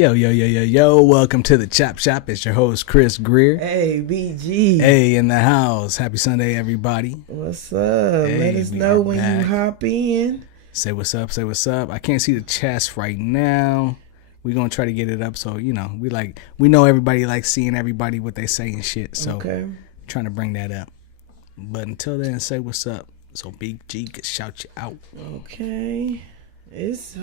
Yo, welcome to the Chop Shop. It's your host, Kris Greer. Hey, BG. Hey, in the house. Happy Sunday, everybody. What's up? Hey, let us know when back. you hop in. Say what's up, say what's up. I can't see the chest right now. We're going to try to get it up. So, you know, we know everybody likes seeing everybody what they say and shit. So, trying to bring that up. But until then, say what's up. So, Big G can shout you out. Okay. It's,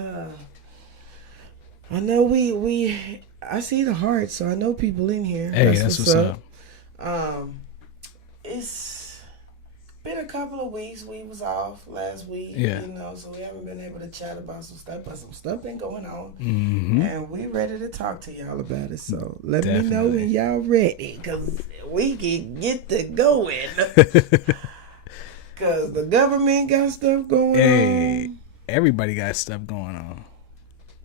I know I see the heart, so I know people in here. Hey, that's what's up. It's been a couple of weeks. We was off last week, so we haven't been able to chat about some stuff, but some stuff been going on, and we ready to talk to y'all about it. So let me know when y'all ready, because we can get to going. Because the government got stuff going on. Everybody got stuff going on.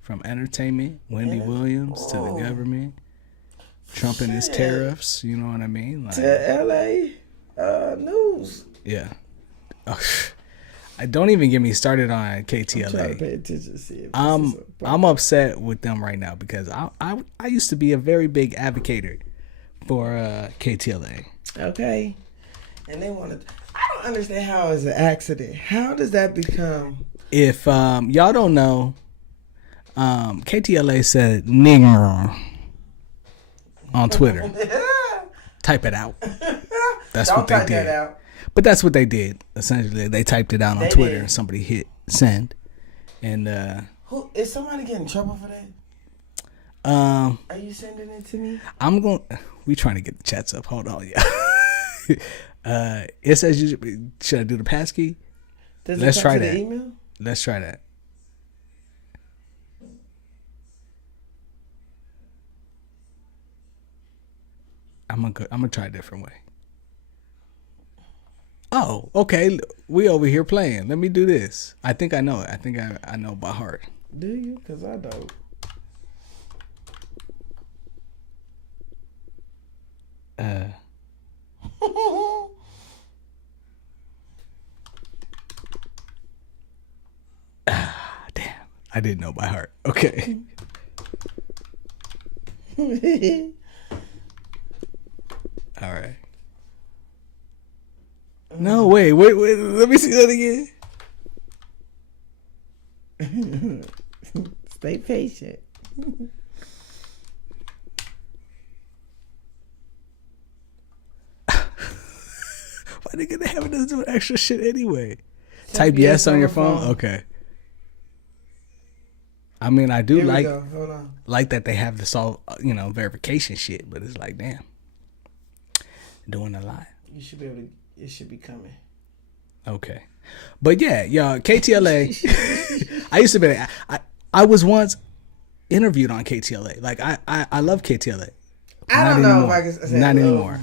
From entertainment, Wendy Williams, to the government, Trump and his tariffs, you know what I mean? Like, to LA news. Yeah. I don't even get me started on KTLA. I'm trying to pay attention to see if I'm upset with them right now because I used to be a very big advocate for KTLA. Okay. And they wanted. I don't understand how it's an accident. How does that become? If y'all don't know, KTLA said nigger on Twitter. Type it out. That's don't what they type did. That out. But that's what they did. Essentially, they typed it out on Twitter and somebody hit send. And who is somebody getting in trouble for that? Are you sending it to me? We trying to get the chats up. Hold on, yeah. It says should I do the passkey? Let's try that. The email? Let's try that. I'm gonna try a different way. Oh, okay. We over here playing. Let me do this. I think I know it. I think I know by heart. Do you? Because I don't. Damn. I didn't know by heart. Okay. All right. No, wait. Let me see that again. Stay patient. Why they gonna have us doing extra shit anyway? Type yes on your phone? Okay. I mean, I do like that they have this all, verification shit, but it's like, damn. Doing a lot. You should be able to. It should be coming. Okay, but yeah, y'all. KTLA. I used to be. I was once interviewed on KTLA. Like I love KTLA. I don't know if I can say not anymore.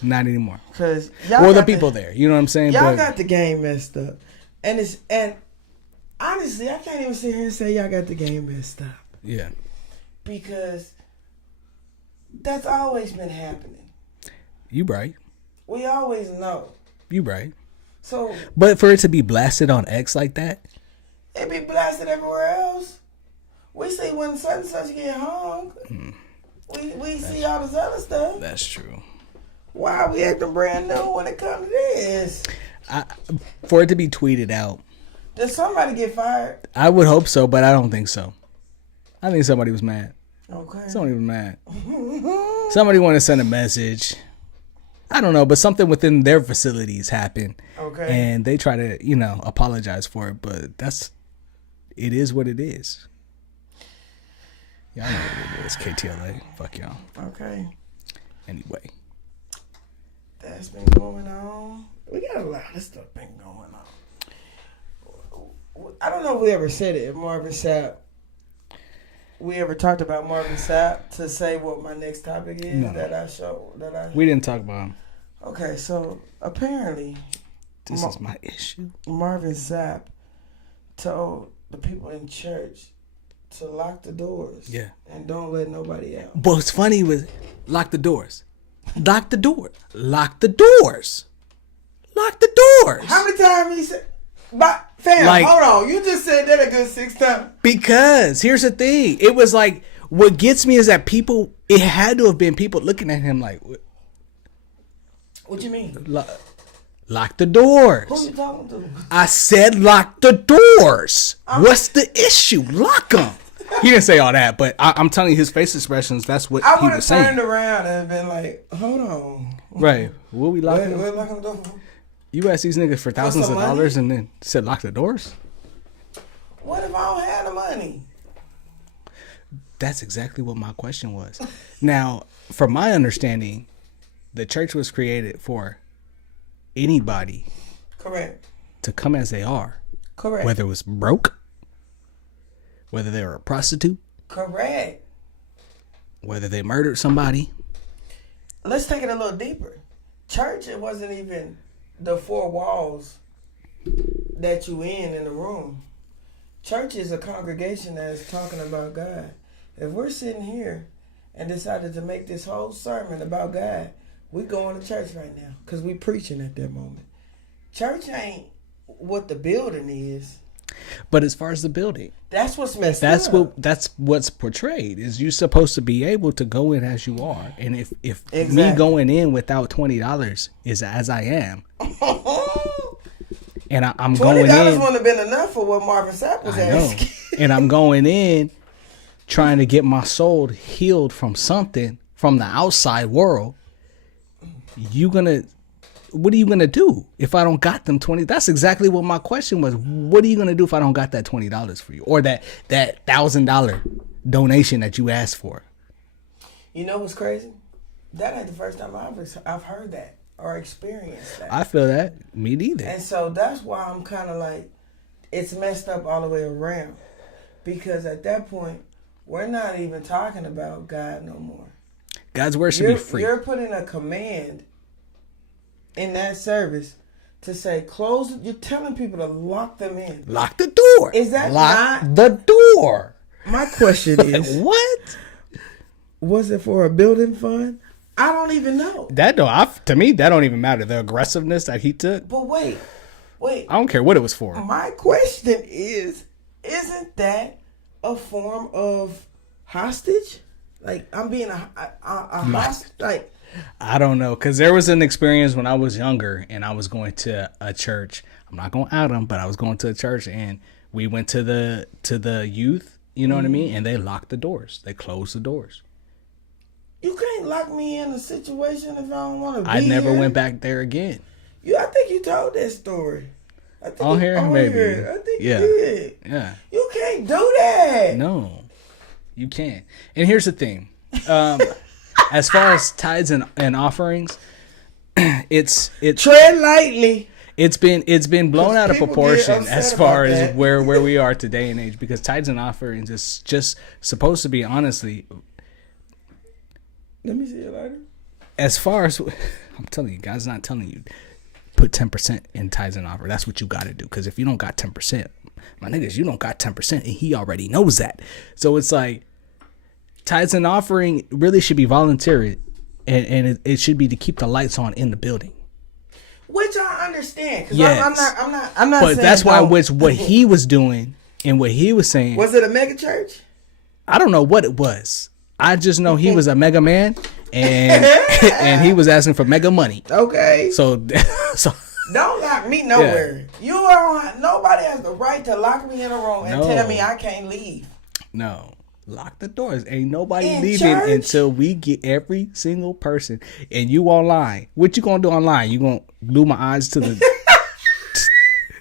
Not anymore. Because the people there. You know what I'm saying? Y'all got the game messed up, and honestly, I can't even sit here and say y'all got the game messed up. Yeah. Because that's always been happening. You right. We always know. You right. So, but for it to be blasted on X like that, it be blasted everywhere else. We see when such and such get hung. We see all this other stuff. That's true. Why are we acting brand new when it comes to this? For it to be tweeted out. Did somebody get fired? I would hope so, but I don't think so. I think somebody was mad. Okay. Somebody was mad. Somebody wanted to send a message. I don't know, but something within their facilities happened. Okay. And they try to, apologize for it, but it is what it is. Y'all know what it is, KTLA. Fuck y'all. Okay. Anyway. That's been going on. We got a lot of stuff been going on. I don't know if we ever said it, if Marvin Sapp. We ever talked about Marvin Sapp to say what my next topic is We didn't talk about him. Okay, so apparently this is my issue. Marvin Sapp told the people in church to lock the doors. Yeah. And don't let nobody out. But what's funny was lock the doors. Lock the door. Lock the doors. Lock the doors. How many times he said? But fam, hold on. You just said that a good 6 times. Because here's the thing. It was like what gets me is that people, it had to have been people looking at him like, what you mean? Lock the doors. Who you talking to? I said lock the doors. What's the issue? Lock them. He didn't say all that, but I'm telling you, his face expressions, that's what he was saying. I would have turned around and been like, hold on. Right. What we locking? We're locking the door. You asked these niggas for thousands of dollars and then said lock the doors? What if I don't have the money? That's exactly what my question was. Now, from my understanding, the church was created for anybody. Correct. To come as they are. Correct. Whether it was broke, whether they were a prostitute. Correct. Whether they murdered somebody. Let's take it a little deeper. Church, it wasn't even the four walls that you in the room. Church is a congregation that is talking about God. If we're sitting here and decided to make this whole sermon about God, we going to church right now because we preaching at that moment. Church ain't what the building is. But as far as the building, that's what's messed up. That's what's portrayed. Is you supposed to be able to go in as you are, and if exactly. Me going in without $20 is as I am, and I'm going in, $20 wouldn't have been enough for what Marvin Sapp was asking. And I'm going in trying to get my soul healed from something from the outside world. What are you gonna do if I don't got them 20? That's exactly what my question was. What are you gonna do if I don't got that $20 for you, or that $1,000 donation that you asked for? You know what's crazy? That ain't the first time I've heard that or experienced that. I feel that. Me neither. And so that's why I'm kind of like, it's messed up all the way around, because at that point we're not even talking about God no more. God's word should be free. You're putting a command in that service to say close. You're telling people to lock them in. Lock the door. Is that lock not the door? My question is, what was it for? A building fund? I don't even know. To me, that don't even matter. The aggressiveness that he took. But wait. I don't care what it was for. My question is, isn't that a form of hostage? Like, I'm being a hostage. Like, I don't know, because there was an experience when I was younger and I was going to a church. I'm not going to out them, but I was going to a church and we went to the youth, you know what I mean? And they locked the doors. They closed the doors. You can't lock me in a situation if I don't want to be I never here. Went back there again. I think you told that story. On here, maybe. I think you did. Yeah. You can't do that. No, you can't. And here's the thing. As far as tithes and offerings, it's tread lightly. It's been blown out of proportion as far as where we are today and age, because tithes and offerings is just supposed to be, honestly. Let me see your lighter. As far as I'm telling you, God's not telling you put 10% in tithes and offer. That's what you got to do, because if you don't got 10%, my niggas, you don't got 10%, and He already knows that. So it's like, tithes and offering really should be voluntary, and it should be to keep the lights on in the building. Which I understand. Yes. I'm not. But that's why what he was doing and what he was saying. Was it a mega church? I don't know what it was. I just know he was a mega man, and he was asking for mega money. Okay. So don't lock me nowhere. Yeah. Nobody has the right to lock me in a room and tell me I can't leave. No. Lock the doors. Ain't nobody in leaving church? Until we get every single person. And you online. What you gonna do online? You gonna glue my eyes to the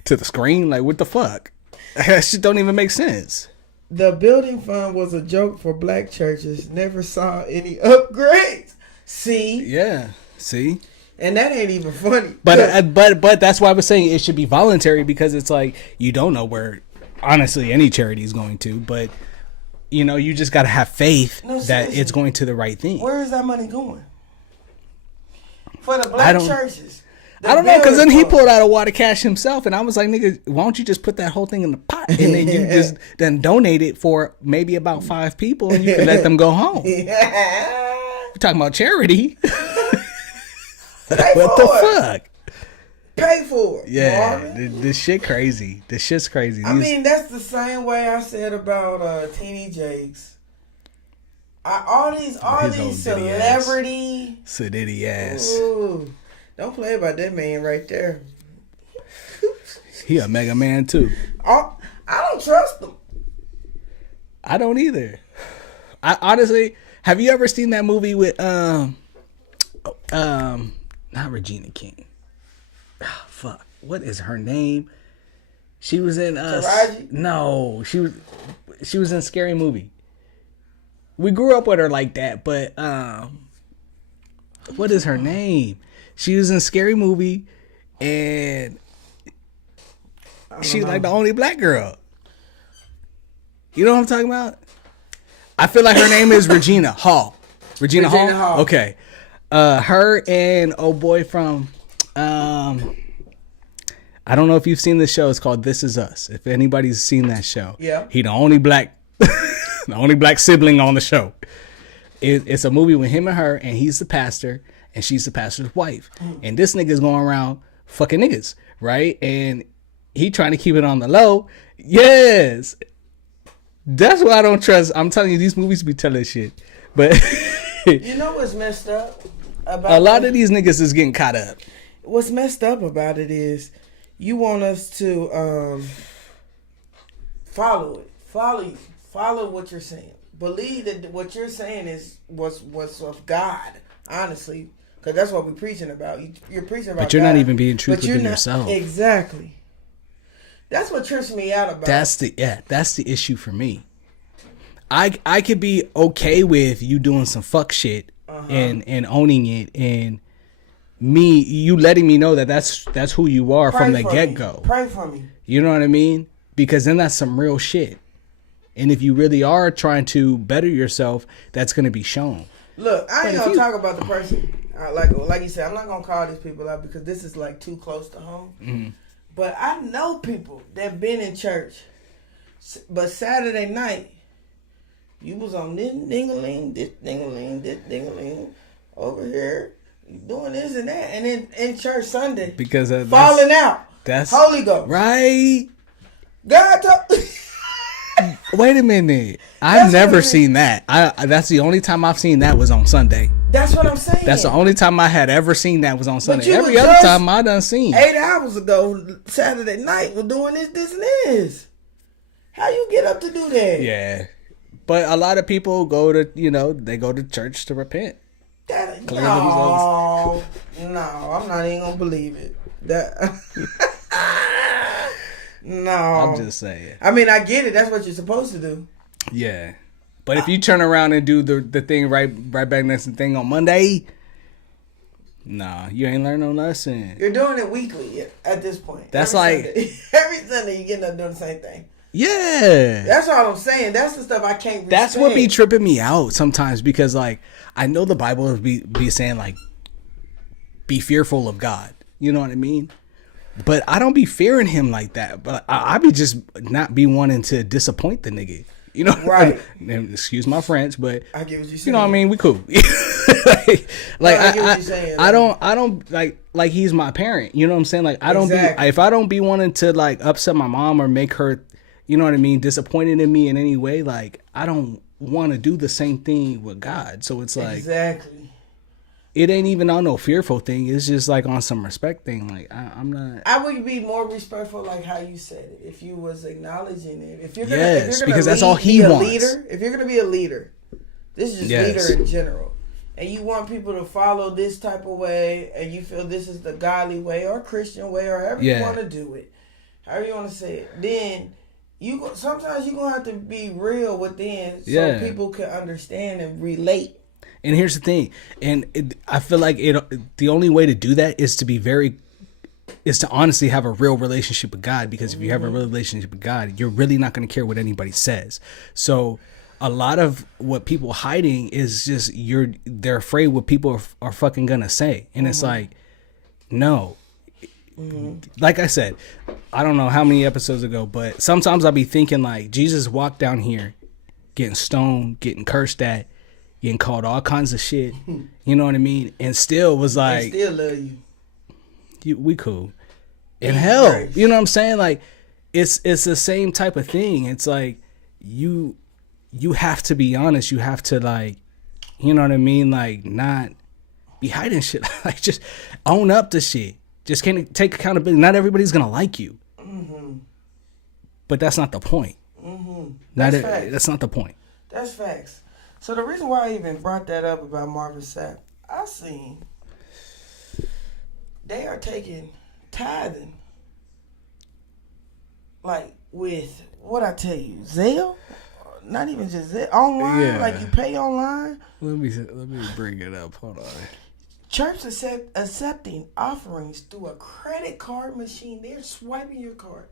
to the screen? Like, what the fuck? That shit don't even make sense. The building fund was a joke for black churches. Never saw any upgrades. See? Yeah. See? And that ain't even funny. But that's why I was saying it should be voluntary, because it's like, you don't know where, honestly, any charity is going to, but you just got to have faith that it's going to the right thing. Where is that money going? For the black churches. I don't know, because then he pulled out a wad of cash himself, and I was like, nigga, why don't you just put that whole thing in the pot, and then you just then donate it for maybe about 5 people, and you can let them go home. We're talking about charity. What the fuck? Pay for it. Yeah, this shit crazy. This shit's crazy. I mean, that's the same way I said about TD Jakes All these celebrity Diddy ass. Ooh, don't play about that man right there. He a mega man too. I don't trust him. I don't either. I honestly, have you ever seen that movie with not Regina King? Oh, fuck. What is her name? She was in Taraji? No, she was in Scary Movie. We grew up with her like that, but what is her name? She was in Scary Movie, and she's like the only black girl. You know what I'm talking about? I feel like her name is Regina Hall. Regina Hall? Okay. Her and boy from I don't know if you've seen this show. It's called This Is Us. If anybody's seen that show. Yeah. He the only black sibling on the show. It's a movie with him and her, and he's the pastor, and she's the pastor's wife. And this nigga's going around fucking niggas, right? And he trying to keep it on the low. Yes. That's why I don't trust. I'm telling you, these movies be telling shit. But you know what's messed up about a lot of these niggas is getting caught up. What's messed up about it is you want us to follow what you're saying. Believe that what you're saying is what's of God, honestly, because that's what we're preaching about. You're preaching about, but you're God, not even being truthful within yourself. Exactly. That's what trips me out about. That's the issue for me. I could be okay with you doing some fuck shit and owning it, and you letting me know that that's who you are from the get-go. Pray for me. You know what I mean? Because then that's some real shit. And if you really are trying to better yourself, that's going to be shown. Look, I ain't gonna talk about the person. Like you said, I'm not gonna call these people out because this is like too close to home. Mm-hmm. But I know people that been in church, but Saturday night, you was on this ding-a-ling, over here, you doing this and that, and then in church Sunday, because falling out. That's Holy Ghost, right? God told. Wait a minute, I've never seen that. That's the only time I've seen that was on Sunday. That's what I'm saying. That's the only time I had ever seen that was on Sunday. Every other time I done seen 8 hours ago, Saturday night, we're doing this, and this. How you get up to do that? Yeah, but a lot of people go to they go to church to repent. No, I'm not even gonna believe it. No, I'm just saying. I mean, I get it. That's what you're supposed to do. Yeah. But if you turn around and do the thing right back next thing on Monday, nah, you ain't learned no lesson. You're doing it weekly at this point. That's every Sunday you're getting up doing the same thing. Yeah. That's all I'm saying. That's the stuff I can't respect. That's what be tripping me out sometimes, because like I know the Bible be saying like be fearful of God. You know what I mean? But I don't be fearing him like that. But I be just not be wanting to disappoint the nigga. You know, right? Excuse my French, but I get what you're saying. You know what I mean? We cool. I don't like he's my parent. You know what I'm saying? Like I don't be if I don't be wanting to like upset my mom or make her, you know what I mean, disappointed in me in any way. Like I don't want to do the same thing with God. So it's like it ain't even on no fearful thing. It's just like on some respect thing. Like I'm not. I would be more respectful, like how you said it. If you was acknowledging it, if you're gonna because that's all he wants. If you're gonna be a leader, this is just leader in general, and you want people to follow this type of way, and you feel this is the godly way or Christian way or however you want to do it, however you want to say it, then sometimes you're gonna have to be real within so people can understand and relate. And here's the thing, and I feel like the only way to do that is to honestly have a real relationship with God, because if you have a real relationship with God, you're really not going to care what anybody says. So a lot of what people hiding is just they're afraid what people are fucking gonna say, and it's like, no. Like I said, I don't know how many episodes ago, but sometimes I'll be thinking like Jesus walked down here getting stoned, getting cursed at, getting called all kinds of shit, you know what I mean, and still was like, I still love you. We cool. In hell, you know what I'm saying? Like it's the same type of thing. It's like you you have to be honest. You have to like, you know what I mean? Like not be hiding shit. Like just own up to shit. Just can't take accountability. Not everybody's gonna like you, but that's not the point. That's not the point. That's facts. So the reason why I even brought that up about Marvin Sapp, I seen they are taking tithing, like with what I tell you, Zelle. Not even just Zelle, online, like you pay online. Let me bring it up. Hold on. Church accepting offerings through a credit card machine. They're swiping your card.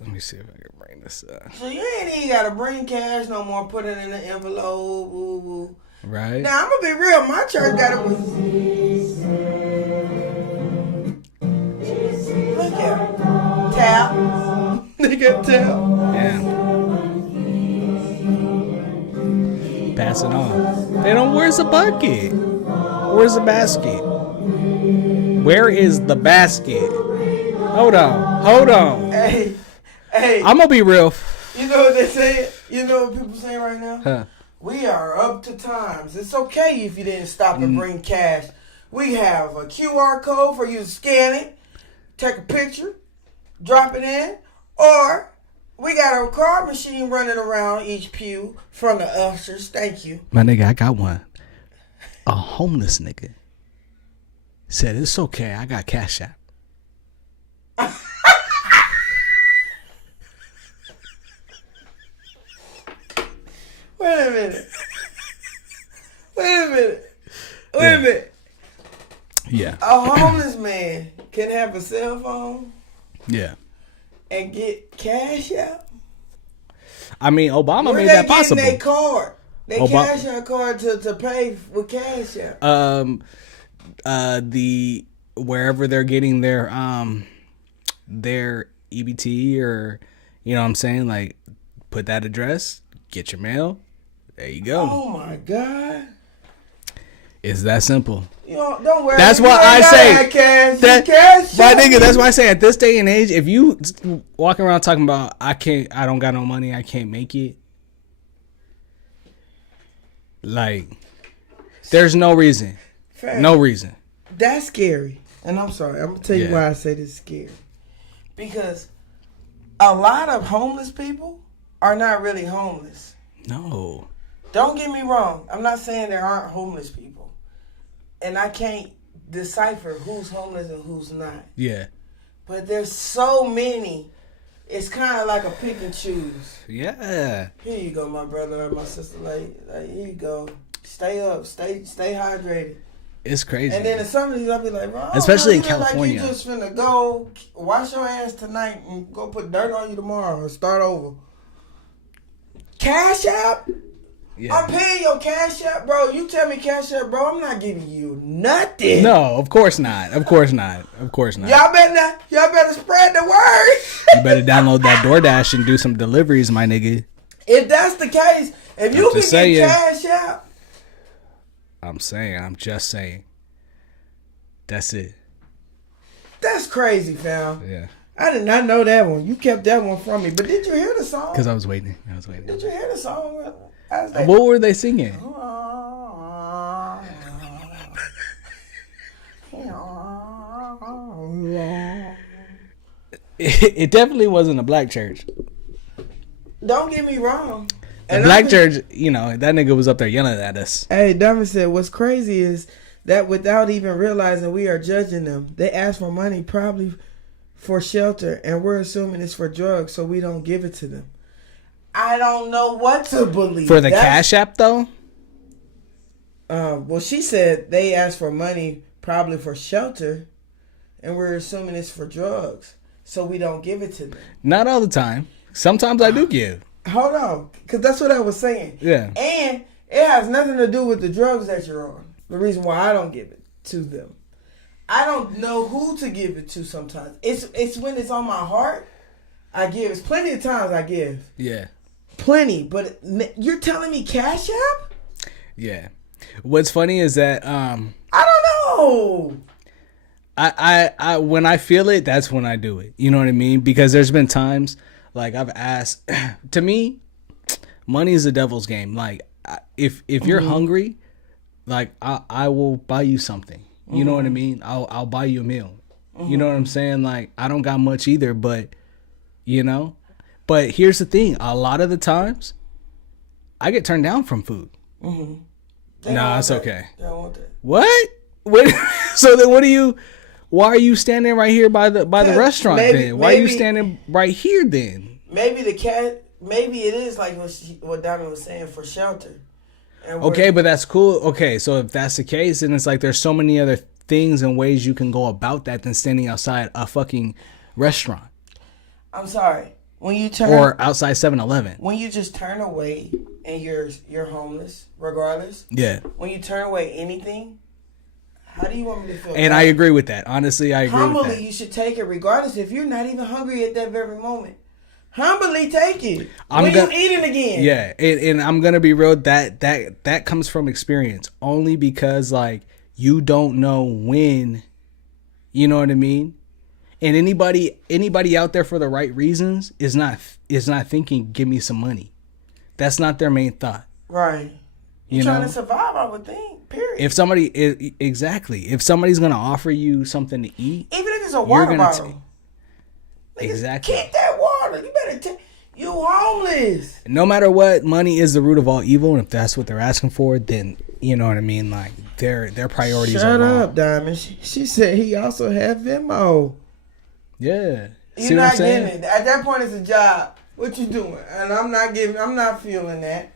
Let me see if I can bring this up. So you ain't even got to bring cash no more. Put it in the envelope. Woo, woo. Right. Now, I'm going to be real. My church got to... Look at it. Tap. They got tap. Yeah. Pass it on. They don't... Where's the bucket? Where's the basket? Where is the basket? Hold on. Hey. I'm gonna be real. You know what they say? You know what people say right now? Huh. We are up to times. It's okay if you didn't stop and bring cash. We have a QR code for you to scan it, take a picture, drop it in, or we got a card machine running around each pew from the ushers. Thank you. My nigga, I got one. A homeless nigga said, it's okay, I got Cash App. Wait a minute. Yeah. A homeless man can have a cell phone? Yeah. And get Cash App? I mean, Obama made that possible. They card. They Cash App card to pay with Cash App. The wherever they're getting their EBT or, you know what I'm saying, like put that address, get your mail. There you go. Oh my God. It's that simple. You know, don't worry. That's why I say cash. My nigga, that's why I say at this day and age, if you walking around talking about I don't got no money, I can't make it. Like, there's no reason. Fact. No reason. That's scary. And I'm sorry. I'm going to tell you why I say this is scary. Because a lot of homeless people are not really homeless. No. Don't get me wrong. I'm not saying there aren't homeless people. And I can't decipher who's homeless and who's not. Yeah. But there's so many. It's kind of like a pick and choose. Yeah. Here you go, my brother and my sister. Like here you go. Stay up. Stay hydrated. It's crazy. And then in some of these, I'll be like, bro, especially in California. Like you just finna go wash your ass tonight and go put dirt on you tomorrow and start over. Cash App? Yeah. I'm paying your Cash App, bro. You tell me Cash App, bro. I'm not giving you nothing. No, of course not. Of course not. Of course not. Y'all better spread the word. You better download that DoorDash and do some deliveries, my nigga. If that's the case, if you can get Cash App. I'm just saying. That's it. That's crazy, fam. Yeah. I did not know that one. You kept that one from me. But did you hear the song? Because I was waiting. Did you hear the song? What were they singing? It definitely wasn't a black church. Don't get me wrong. The black church, you know, that nigga was up there yelling at us. Hey, Diamond said, what's crazy is that without even realizing we are judging them, they ask for money probably for shelter, and we're assuming it's for drugs, so we don't give it to them. I don't know what to believe. For the Cash App, though? Well, she said they asked for money probably for shelter, and we're assuming it's for drugs, so we don't give it to them. Not all the time. Sometimes I do give. Hold on, because that's what I was saying. Yeah. And it has nothing to do with the drugs that you're on. The reason why I don't give it to them. I don't know who to give it to sometimes. It's when it's on my heart, I give. It's plenty of times I give. Yeah. Plenty. But you're telling me Cash App? Yeah. What's funny is that I don't know. I when I feel it, that's when I do it. You know what I mean? Because there's been times like I've asked, to me, money is the devil's game. Like, if you're hungry, like I will buy you something. You know what I mean? I'll buy you a meal. You know what I'm saying? Like, I don't got much either, but you know. But here's the thing: a lot of the times, I get turned down from food. Nah, it's okay. They don't want that. What? So then, what do you? Why are you standing right here by the restaurant then? Why are you standing right here then? Maybe maybe it is like what Diamond was saying for shelter. Okay, but that's cool. Okay, so if that's the case, then it's like there's so many other things and ways you can go about that than standing outside a fucking restaurant. I'm sorry. When you turn or outside 7-Eleven. When you just turn away and you're homeless, regardless. Yeah. When you turn away anything, how do you want me to feel? And I agree with that. Honestly, I agree with that. Humbly, you should take it regardless if you're not even hungry at that very moment. Humbly take it. You eating again. Yeah, and I'm gonna be real. That comes from experience. Only because like you don't know when. You know what I mean? And anybody out there for the right reasons is not thinking, give me some money. That's not their main thought. Right. You're trying to survive, I would think. Period. If somebody's gonna offer you something to eat, even if it's a water bottle. Exactly. Keep that water. You better take. You homeless. No matter what, money is the root of all evil, and if that's what they're asking for, then you know what I mean. Like their priorities are wrong. Shut up, Diamond. She said he also had Venmo. Yeah. You're not getting it. At that point, it's a job. What you doing? And I'm not feeling that.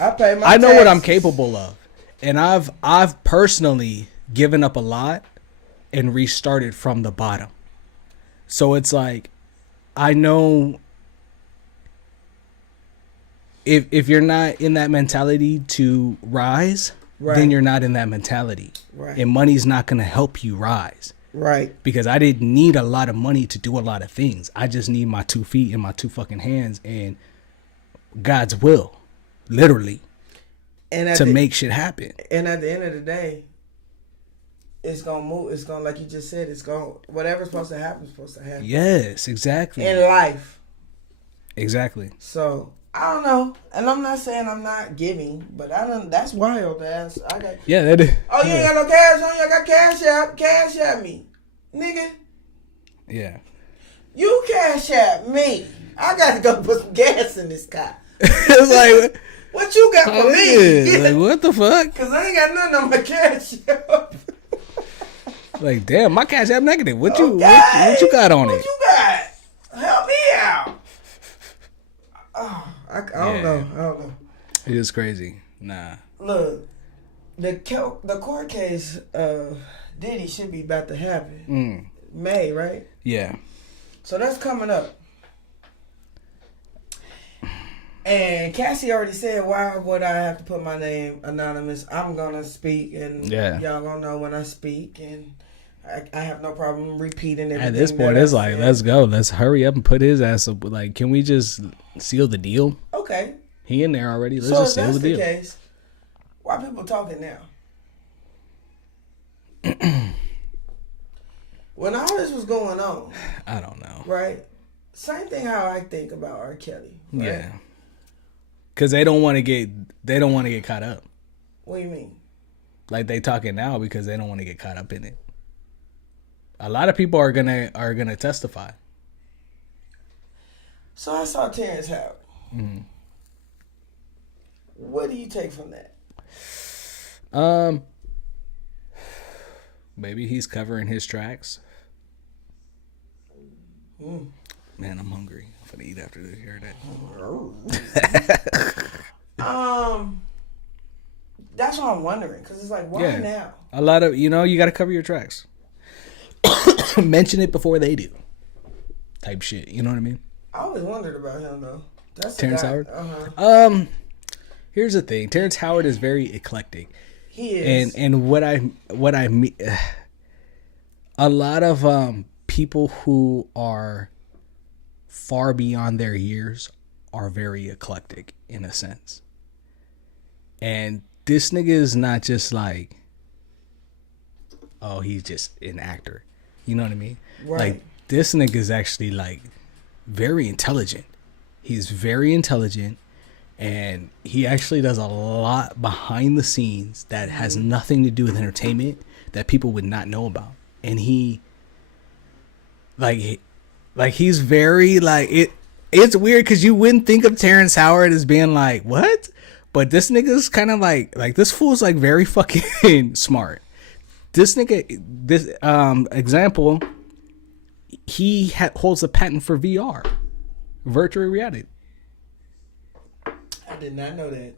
I know what I'm capable of, and I've personally given up a lot and restarted from the bottom. So it's like, I know if you're not in that mentality to rise, then you're not in that mentality. Right. And money's not going to help you rise. Right. Because I didn't need a lot of money to do a lot of things. I just need my 2 feet and my 2 fucking hands and God's will, literally, to make shit happen. And at the end of the day, it's gonna move. It's gonna, like you just said, whatever's supposed to happen is supposed to happen. Yes, exactly. In life. Exactly. So I don't know, and I'm not saying I'm not giving, but that's wild. That is. Oh, you ain't got no cash on you? I got cash at me, nigga. Yeah. You cash at me. I got to go put some gas in this car. It's like, what you got for me? Like, what the fuck? Because I ain't got nothing on my cash app. Like, damn, my cash app negative. What you got on it? What you got? Help me out. Oh, I don't know. It is crazy. Nah. Look, the court case Diddy should be about to happen. May, right? Yeah. So that's coming up. And Cassie already said, why would I have to put my name anonymous? I'm going to speak, and y'all going to know when I speak, and I have no problem repeating everything. At this point, it's like, let's go. Let's hurry up and put his ass up. Like, can we just seal the deal? Okay. He in there already. Let's just seal the deal. So if that's the case, why are people talking now? When all this was going on, I don't know. Right? Same thing how I think about R. Kelly. Right? Yeah. Because they don't want to get caught up. What do you mean? Like, they talking now because they don't want to get caught up in it. A lot of people are gonna testify. So I saw Terrence Howard. Mm-hmm. What do you take from that? Maybe he's covering his tracks. Man, I'm hungry. I'm gonna eat after this. Hear that? That's what I'm wondering, because it's like, why now? A lot of, you got to cover your tracks. Mention it before they do. Type shit. You know what I mean? I always wondered about him though. That's Terrence Howard. Uh-huh. Here's the thing. Terrence Howard is very eclectic. He is. And what I mean, a lot of people who are far beyond their years are very eclectic in a sense. And this nigga is not just like, oh, he's just an actor. You know what I mean? Right. Like, this nigga is actually like very intelligent. He's very intelligent. And he actually does a lot behind the scenes that has nothing to do with entertainment that people would not know about. And he, like he's very, like, it's weird because you wouldn't think of Terrence Howard as being like, what? But this nigga's kind of like this fool's like very fucking smart. This nigga, this example, he holds a patent for VR, virtual reality. I did not know that.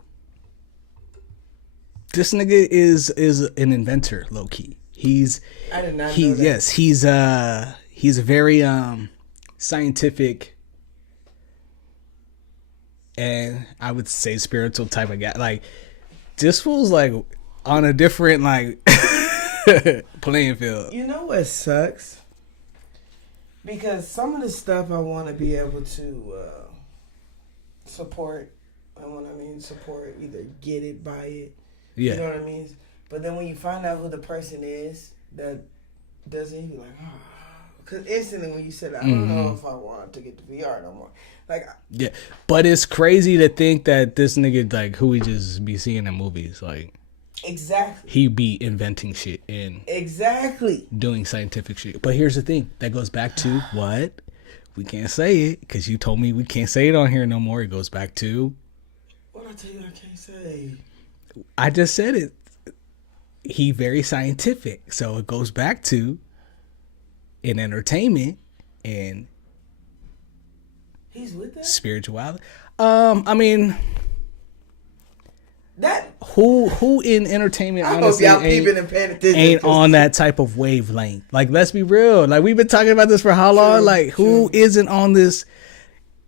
This nigga is an inventor, low key. I did not know that. Yes, he's a very scientific and I would say spiritual type of guy. Like, this fool's like on a different like playing field. You know what sucks? Because some of the stuff I want to be able to support. And when I mean support, either get it, buy it. Yeah. You know what I mean? But then when you find out who the person is that doesn't, you be like, oh. Because instantly when you said, I don't know if I want to get the VR no more. Like, yeah. But it's crazy to think that this nigga, like, who we just be seeing in movies, like, exactly. He be inventing shit and exactly doing scientific shit. But here's the thing. That goes back to what? We can't say it because you told me we can't say it on here no more. It goes back to. What I tell you I can't say? I just said it. He very scientific. So it goes back to in entertainment and he's with that spirituality. I mean, that who in entertainment I honestly hope y'all peeping and paying attention ain't on that type of wavelength. Like, let's be real. Like, we've been talking about this for how long? True, like, who true. isn't on this?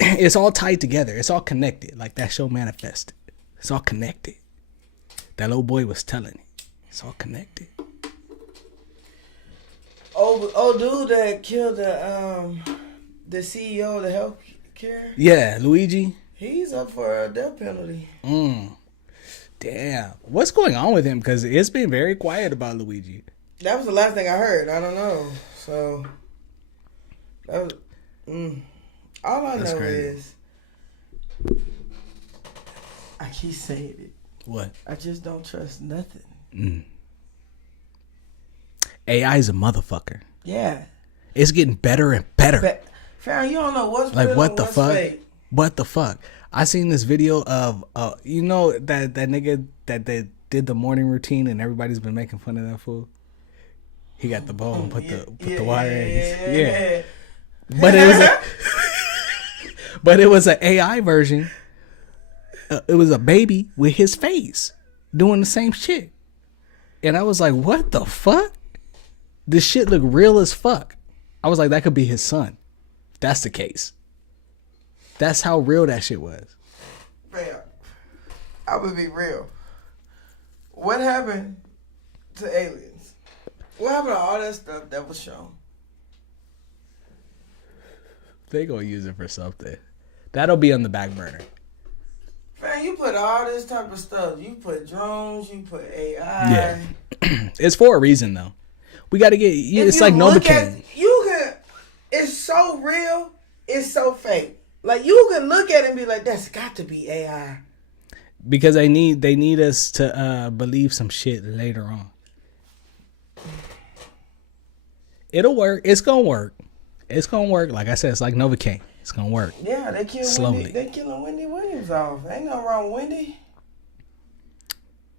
It's all tied together. It's all connected. Like that show Manifested. It's all connected. That little boy was telling it. It's all connected. Oh, dude that killed the CEO of the healthcare. Yeah, Luigi. He's up for a death penalty. Damn. What's going on with him? Because it's been very quiet about Luigi. That was the last thing I heard. I don't know. So, that was, all I know is, I keep saying it. What? I just don't trust nothing. AI is a motherfucker. Yeah. It's getting better and better. Fam, you don't know what's like, real what and the what's fuck? fake. What the fuck? I seen this video of you know that nigga that they did the morning routine and everybody's been making fun of that fool. He got the bowl and put the water in. Yeah. But it was an AI version. It was a baby with his face doing the same shit. And I was like, what the fuck? This shit look real as fuck. I was like, that could be his son. That's the case. That's how real that shit was. Man, I would be real. What happened to aliens? What happened to all that stuff that was shown? They gonna use it for something. That'll be on the back burner. Man, you put all this type of stuff. You put drones, you put AI. Yeah. It's for a reason, though. We got to get... It's like Novocaine. It's so real. It's so fake. Like, you can look at it and be like, that's got to be AI. Because they need us to believe some shit later on. It'll work. It's going to work. It's going to work. Like I said, it's like Novocaine. It's going to work. Yeah, they killing Wendy Williams off. Ain't nothing wrong with Wendy.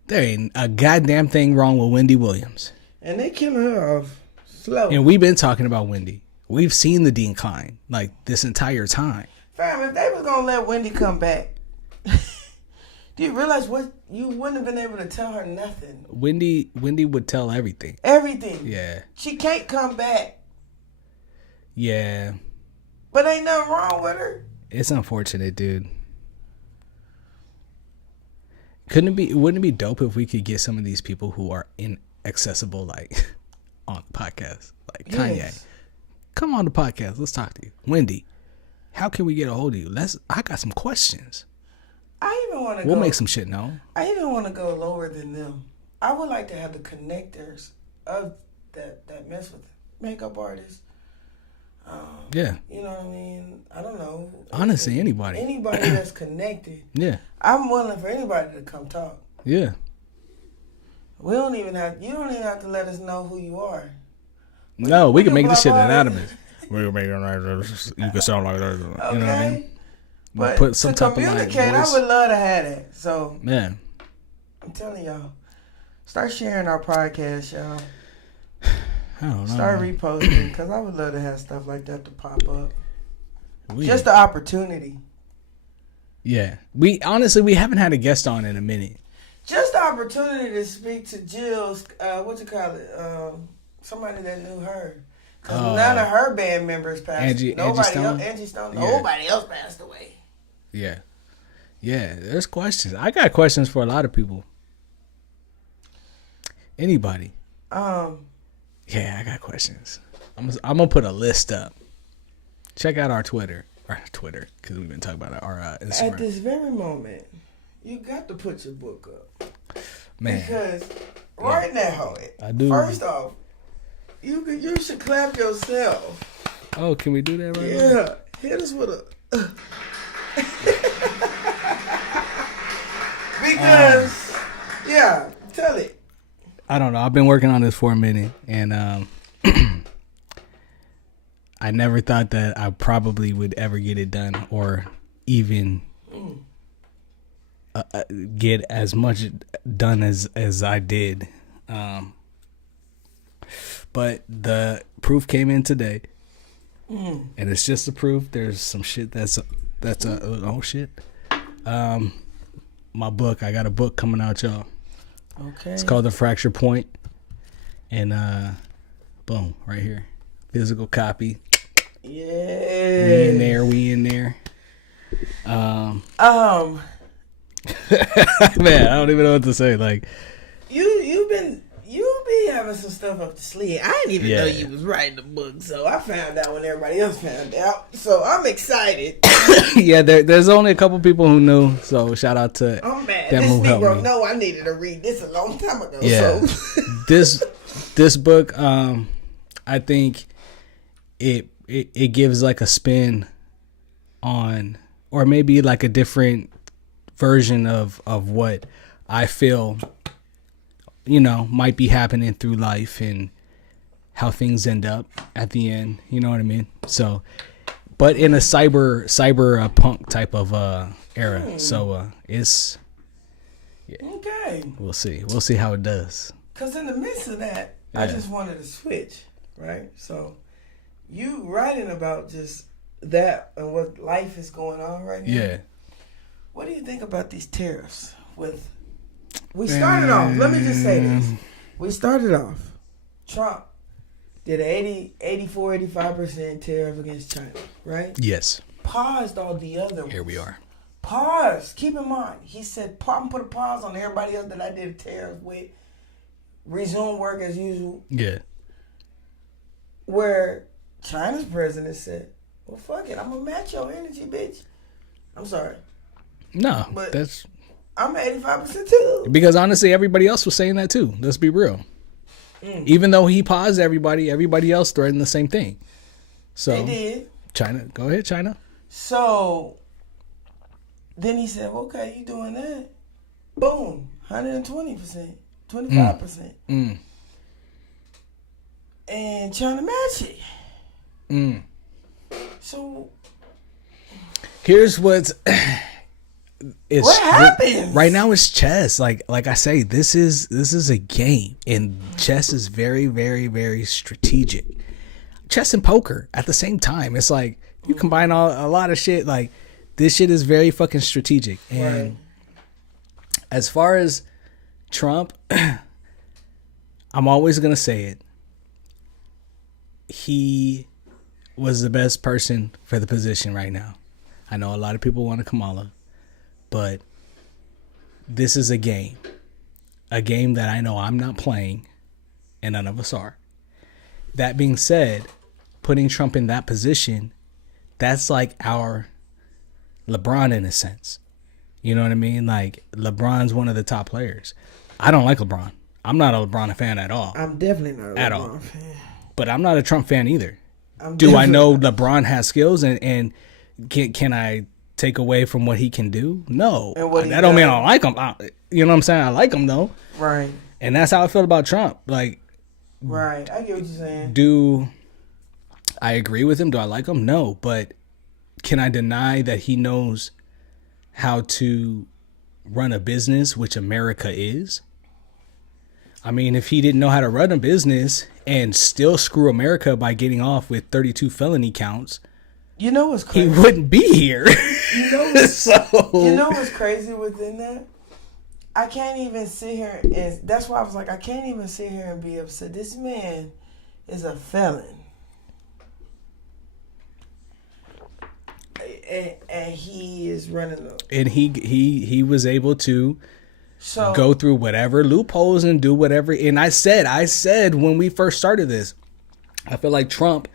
There ain't a goddamn thing wrong with Wendy Williams. And they killing her off slow. And we've been talking about Wendy. We've seen the decline, like, this entire time. Fam, if they was gonna let Wendy come back, do you realize what you wouldn't have been able to tell her nothing? Wendy would tell everything. Everything. Yeah. She can't come back. Yeah. But ain't nothing wrong with her. It's unfortunate, dude. Wouldn't it be dope if we could get some of these people who are inaccessible, like, on the podcast? Like Kanye. Yes. Come on the podcast. Let's talk to you. Wendy, how can we get a hold of you? I got some questions. I even want to We'll make some shit known. I even want to go lower than them. I would like to have the connectors of that mess with makeup artists. Yeah. You know what I mean? I don't know. Honestly, anybody. Anybody that's connected. Yeah. I'm willing for anybody to come talk. Yeah. We don't even have. You don't even have to let us know who you are. No, we can make this shit anonymous. You can sound like that. Okay. You know what I mean? But put some to type communicate, of like voice. I would love to have that. So, man, I'm telling y'all, start sharing our podcast, y'all. I don't know. Start reposting, because I would love to have stuff like that to pop up. Just the opportunity. Yeah. We haven't had a guest on in a minute. Just the opportunity to speak to Jill's, somebody that knew her. Because none of her band members passed away. Angie Stone. Nobody else passed away. Yeah. Yeah, there's questions. I got questions for a lot of people. Anybody. Yeah, I got questions. I'm gonna put a list up. Check out our Twitter, because we've been talking about our Instagram. At this very moment, you got to put your book up, man. Because right now, I do. First off, you should clap yourself. Oh, can we do that right now? Yeah, hit us with a. Because, yeah, tell it. I don't know. I've been working on this for a minute, and I never thought that I probably would ever get it done, or even get as much done as I did. But the proof came in today, and it's just the proof. There's some shit that's oh shit. My book. I got a book coming out, y'all. Okay. It's called The Fracture Point, and boom, right here, physical copy. Yeah. We in there. Man, I don't even know what to say. Like, you be having some stuff up the sleeve. I didn't even know you was writing the book, so I found out when everybody else found out. So I'm excited. Yeah, there's only a couple people who knew. So shout out to I'm mad. them who helped me. No, I needed to read this a long time ago. Yeah, so. this book, I think it gives like a spin on, or maybe like a different version of what I feel, might be happening through life and how things end up at the end. You know what I mean? So, but in a cyber punk type of era. So it's okay. We'll see how it does. Cause in the midst of that, I just wanted to switch, right? So you writing about just that and what life is going on right now. Yeah. What do you think about these tariffs? We started off, let me just say this. We started off, Trump did an 85% tariff against China, right? Yes. Paused all the other ones. Here we are. Pause. Keep in mind, he said, I'm put a pause on everybody else that I did a tariff with. Resume work as usual. Yeah. Where China's president said, well, fuck it, I'm going to match your energy, bitch. I'm sorry. No, but that's... I'm at 85% too. Because honestly, everybody else was saying that too. Let's be real. Even though he paused everybody else threatened the same thing. So they did. China, go ahead, China. So then he said, okay, you doing that? Boom, 120%, 25%. And China match it. So here's what happens right now. It's chess. Like I say, this is a game, and chess is very, very, very strategic. Chess and poker at the same time. It's like you combine a lot of shit. Like this shit is very fucking strategic. And as far as Trump, I'm always gonna say it. He was the best person for the position right now. I know a lot of people want a Kamala, but this is a game that I know I'm not playing, and none of us are. That being said, putting Trump in that position, that's like our LeBron in a sense. You know what I mean? Like LeBron's one of the top players. I don't like LeBron. I'm not a LeBron fan at all. I'm definitely not a LeBron fan. But I'm not a Trump fan either. Do I know LeBron has skills and can I take away from what he can do? No. That don't mean I don't like him. You know what I'm saying? I like him though. Right. And that's how I feel about Trump. Like, right. I get what you're saying. Do I agree with him? Do I like him? No. But can I deny that he knows how to run a business, which America is? I mean, if he didn't know how to run a business and still screw America by getting off with 32 felony counts, you know what's crazy? He wouldn't be here. You know what's crazy within that? I can't even sit here and that's why I was like, I can't even sit here and be upset. This man is a felon. And he is running the... And he was able to go through whatever loopholes and do whatever. And I said when we first started this, I feel like Trump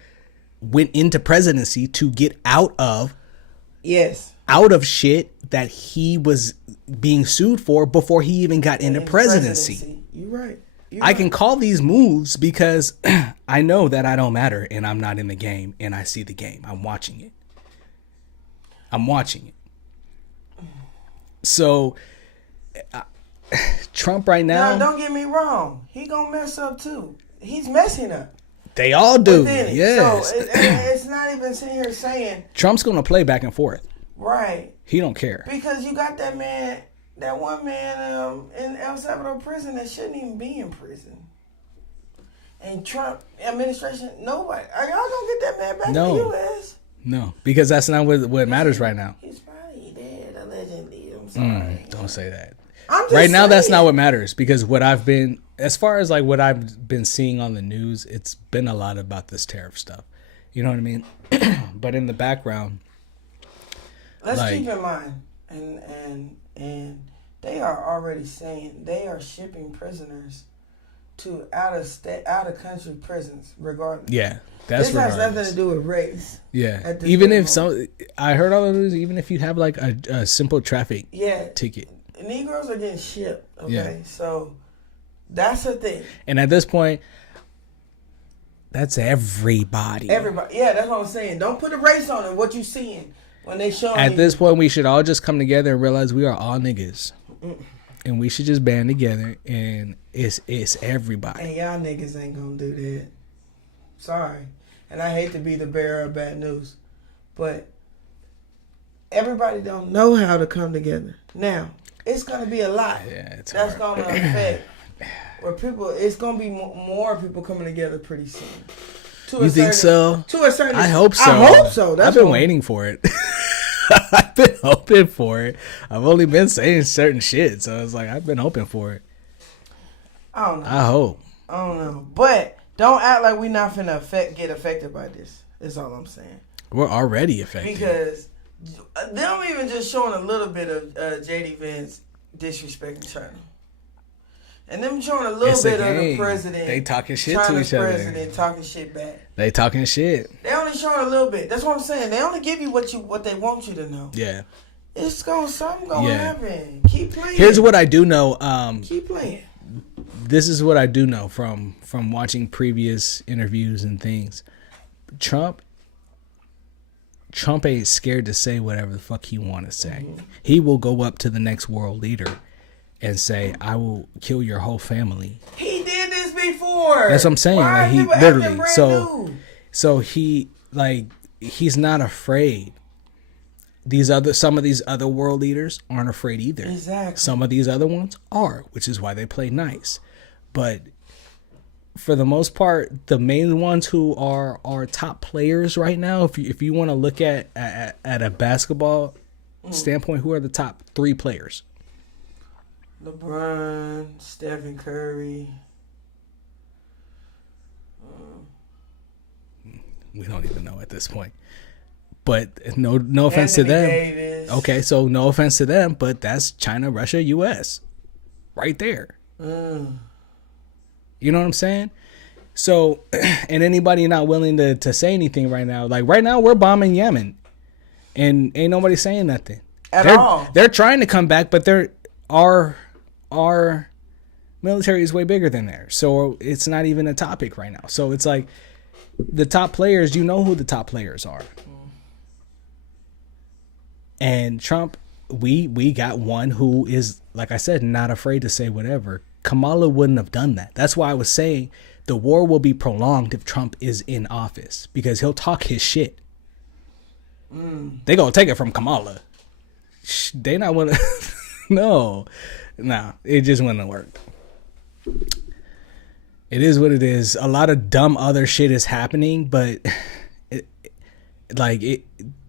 went into presidency to get out of shit that he was being sued for before he even got into presidency. You're right. I can call these moves because I know that I don't matter and I'm not in the game and I see the game. I'm watching it. So Trump right now. Now, don't get me wrong. He gonna mess up too. He's messing up. They all do. Yes. So it's not even sitting here saying Trump's gonna play back and forth. Right. He don't care. Because you got that one man in El Salvador prison that shouldn't even be in prison. And Trump administration, nobody. Are y'all gonna get that man back to the U.S.? No, because that's not what matters right now. He's probably dead, allegedly. I'm sorry. Don't say that. Right now, that's not what matters because as far as like what I've been seeing on the news, it's been a lot about this tariff stuff. You know what I mean? But in the background, let's keep in mind, and they are already saying they are shipping prisoners to out of country prisons, regardless. Yeah. This has nothing to do with race. Yeah. Even if I heard all the news, even if you have like a simple traffic ticket. Negroes are getting shipped. Okay. Yeah. So that's the thing. And at this point, that's everybody. Everybody. Yeah, that's what I'm saying. Don't put a race on it. What you seeing when they show At this point, we should all just come together and realize we are all niggas. And we should just band together and it's everybody. And y'all niggas ain't gonna do that. Sorry. And I hate to be the bearer of bad news. But everybody don't know how to come together. Now, it's going to be a lot that's going to affect where people, it's going to be more people coming together pretty soon. You think so? To a certain extent. I hope so. I hope so. I've been waiting for it. I've been hoping for it. I've only been saying certain shit. So it's like, I've been hoping for it. I don't know. I hope. I don't know. But don't act like we not finna get affected by this. That's all I'm saying. We're already affected. Because them even just showing a little bit of JD Vance disrespecting China. And them showing a little bit of the president. They talking shit to each other. President talking shit back. They talking shit. They only showing a little bit. That's what I'm saying. They only give you what they want you to know. Yeah. Something gonna happen. Keep playing. Here's what I do know. Keep playing. This is what I do know from watching previous interviews and things. Trump ain't scared to say whatever the fuck he want to say. Mm-hmm. He will go up to the next world leader and say, "I will kill your whole family." He did this before. That's what I'm saying. Why like, he literally. So he he's not afraid. Some of these other world leaders aren't afraid either. Exactly. Some of these other ones are, which is why they play nice. But for the most part, the main ones who are top players right now, if you want to look at a basketball standpoint, who are the top 3 players? LeBron, Stephen Curry. We don't even know at this point. But no offense to them. Davis. Okay, so no offense to them, but that's China, Russia, US. Right there. You know what I'm saying? So, and anybody not willing to say anything right now. Like right now we're bombing Yemen. And ain't nobody saying nothing. At all. They're trying to come back, but our military is way bigger than theirs. So it's not even a topic right now. So it's like the top players, you know who the top players are. And Trump, we got one who is, like I said, not afraid to say whatever. Kamala wouldn't have done that. That's why I was saying the war will be prolonged if Trump is in office, because he'll talk his shit. They gonna take it from Kamala. They not wanna. No, it just wouldn't work. It is what it is. A lot of dumb other shit is happening, but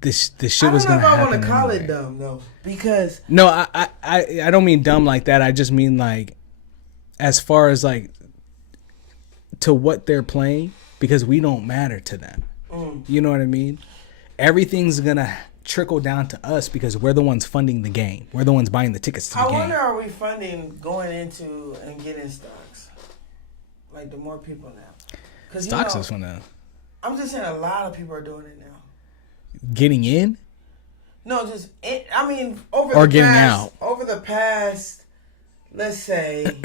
this shit was gonna happen. I don't know if I want to call it dumb though, because no, I don't mean dumb like that. I just mean like, as far as like to what they're playing, because we don't matter to them. You know what I mean? Everything's gonna trickle down to us because we're the ones funding the game. We're the ones buying the tickets to the game. I wonder, are we funding going into and getting stocks? Like the more people now, because stocks is gonna. I'm just saying, a lot of people are doing it now. Getting in? No, just I mean, over the past, let's say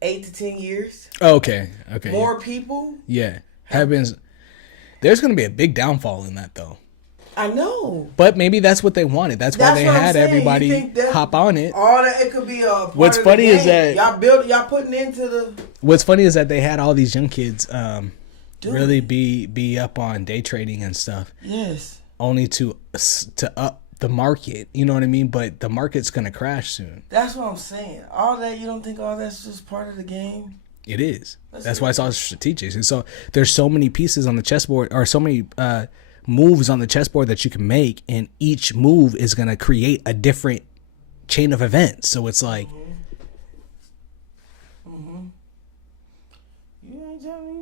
8 to 10 years. Okay. More people. Yeah, have been. There's gonna be a big downfall in that though. I know. But maybe that's what they wanted. That's why they had everybody hop on it. All that, it could be a part What's of funny the is that y'all putting into the. What's funny is that they had all these young kids really be up on day trading and stuff. Yes. Only to up the market. You know what I mean? But the market's gonna crash soon. That's what I'm saying. All that, you don't think all that's just part of the game? It is. That's why it's all strategic. And so there's so many pieces on the chessboard, or so many moves on the chessboard that you can make, and each move is going to create a different chain of events. So it's like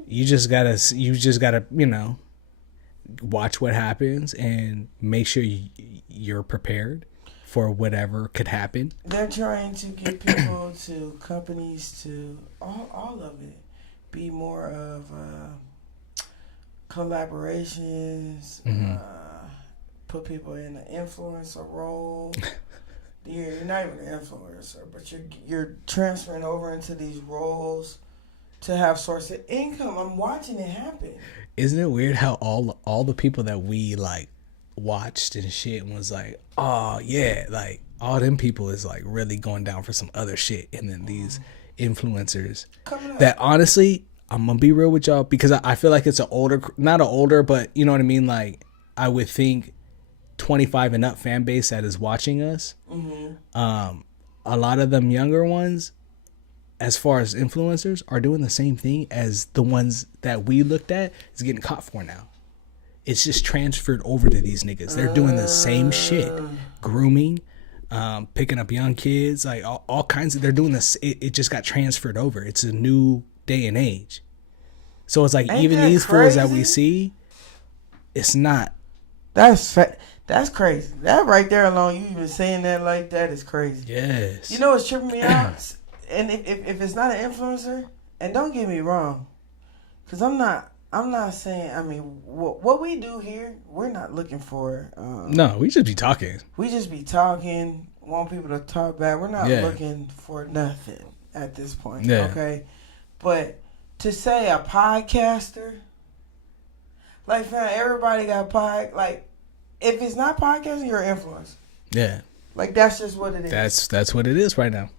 you just gotta watch what happens and make sure you're prepared for whatever could happen. They're trying to get people to companies to all of it be more of collaborations, put people in an influencer role. You're not even an influencer, but you're transferring over into these roles to have source of income. I'm watching it happen. Isn't it weird how all the people that we like watched and shit and was like, oh yeah, like all them people is like really going down for some other shit, and then these influencers that honestly, I'm gonna be real with y'all, because I feel like it's not an older, but you know what I mean? Like, I would think 25 and up fan base that is watching us. A lot of them younger ones, as far as influencers, are doing the same thing as the ones that we looked at is getting caught for now. It's just transferred over to these niggas. They're doing the same shit. Grooming, picking up young kids, like all kinds of, they're doing this. It just got transferred over. It's a new day and age. So it's like, even these fools that we see, it's not. That's crazy. That right there alone, you even saying that like that is crazy. Yes. You know what's tripping me out? And if it's not an influencer, and don't get me wrong, because I'm not saying, I mean, what we do here, we're not looking for. No, we just be talking. We just be talking, want people to talk back. We're not looking for nothing at this point. Yeah. Okay. But to say a podcaster, like, fam, everybody got like, if it's not podcasting, you're an influencer. Yeah. Like, that's just what it is. That's what it is right now.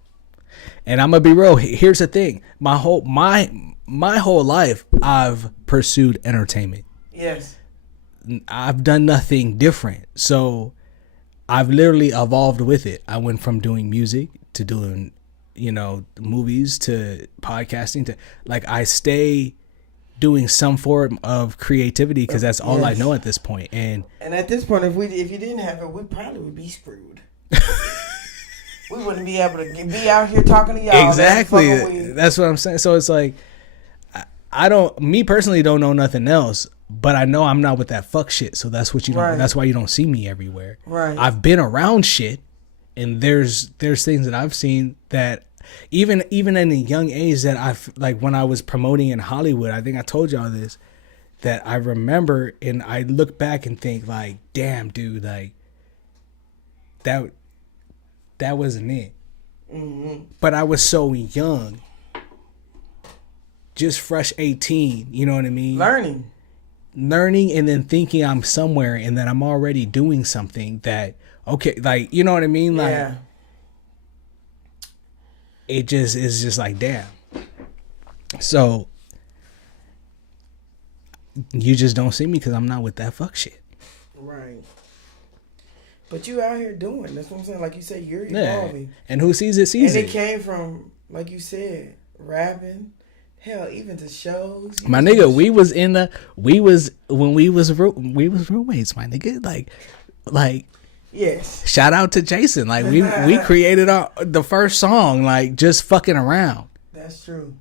And I'm gonna be real. Here's the thing. My whole life, I've pursued entertainment. Yes. I've done nothing different. So I've literally evolved with it. I went from doing music to doing, movies to podcasting to, like, I stay doing some form of creativity because that's all I know at this point. And at this point, if you didn't have it, we probably would be screwed. We wouldn't be able to be out here talking to y'all. Exactly. That's what I'm saying. So it's like, me personally don't know nothing else, but I know I'm not with that fuck shit. So that's what that's why you don't see me everywhere. Right. I've been around shit, and there's things that I've seen that even in a young age that I've, like, when I was promoting in Hollywood, I think I told y'all this, that I remember, and I look back and think like, damn, dude, like that wasn't it. Mm-hmm. But I was so young. just fresh 18. You know what I mean? Learning, and then thinking I'm somewhere, and then I'm already doing something that okay, like you know what I mean? Like, yeah. It just is just like damn. So you just don't see me because I'm not with that fuck shit. Right. But you out here doing. That's what I'm saying. Like you said, you're evolving. Yeah. And who sees it sees and it. it came from, like you said, rapping. Hell, even to shows. My nigga, we was roommates, my nigga. Like yes. Shout out to Jason. Like we created the first song, like just fucking around. That's true.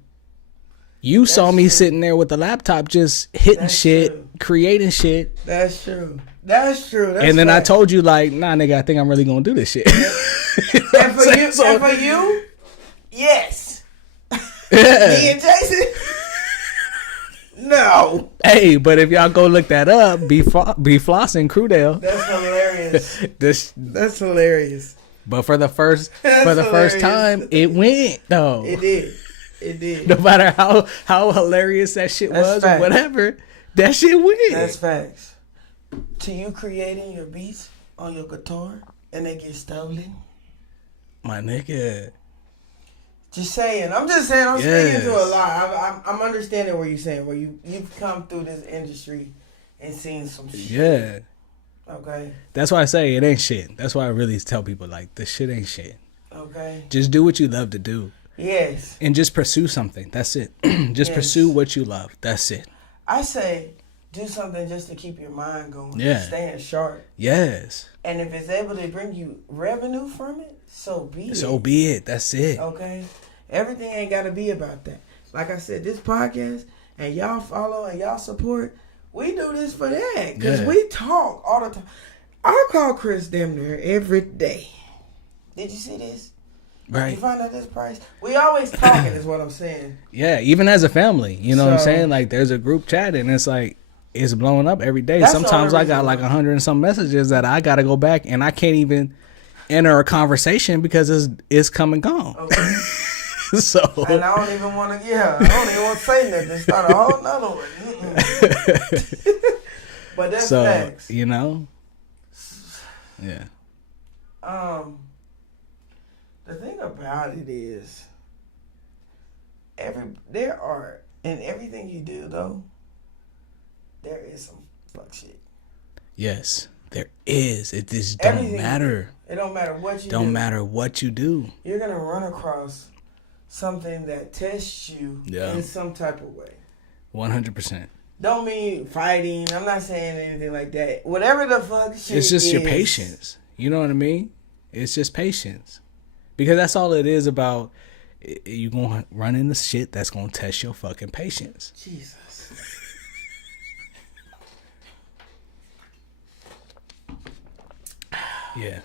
You saw me sitting there with the laptop just hitting shit, creating shit. That's true. That's and then I told you, like, nah, nigga, I think I'm really gonna do this shit. And for you, yes. Me and Jason. No. Hey, but if y'all go look that up, be flossing Crudell. That's hilarious. That's hilarious. But for the first time, it went though. It did. No matter how hilarious that shit was or whatever, that shit went. That's facts. To you creating your beats on your guitar and they get stolen, my nigga. Just saying. I'm speaking to a lot. I'm understanding what you're saying. Where you've come through this industry and seen some shit. Yeah. Okay. That's why I say it ain't shit. That's why I really tell people, like, this shit ain't shit. Okay. Just do what you love to do. Yes. And just pursue something. That's it. Just pursue what you love. That's it. I say do something just to keep your mind going. Yeah. Staying sharp. Yes. And if it's able to bring you revenue from it, so be it. So be it. That's it. Okay? Everything ain't got to be about that. Like I said, this podcast, and y'all follow and y'all support, we do this for that. Because we talk all the time. I call Chris damn near every day. Did you see this? Right. You find out this price? We always talking is what I'm saying. Yeah, even as a family. You know what I'm saying? Like, there's a group chat, and it's like, it's blowing up every day. Sometimes I got like 100 and some messages that I got to go back, and I can't even enter a conversation because it's come and gone. Okay. So. And I don't even want to, I don't even want to say nothing. Start a whole nother one. But that's facts. You know? Yeah. The thing about it is, there are, in everything you do, though, there is some fuck shit. Yes, there is. It just don't matter. It don't matter what you do. Don't matter what you do. You're going to run across something that tests you in some type of way. 100%. Don't mean fighting. I'm not saying anything like that. Whatever the fuck shit it's just your patience. You know what I mean? It's just patience. Because that's all it is about. You're going to run into shit that's going to test your fucking patience. Jesus. Yeah.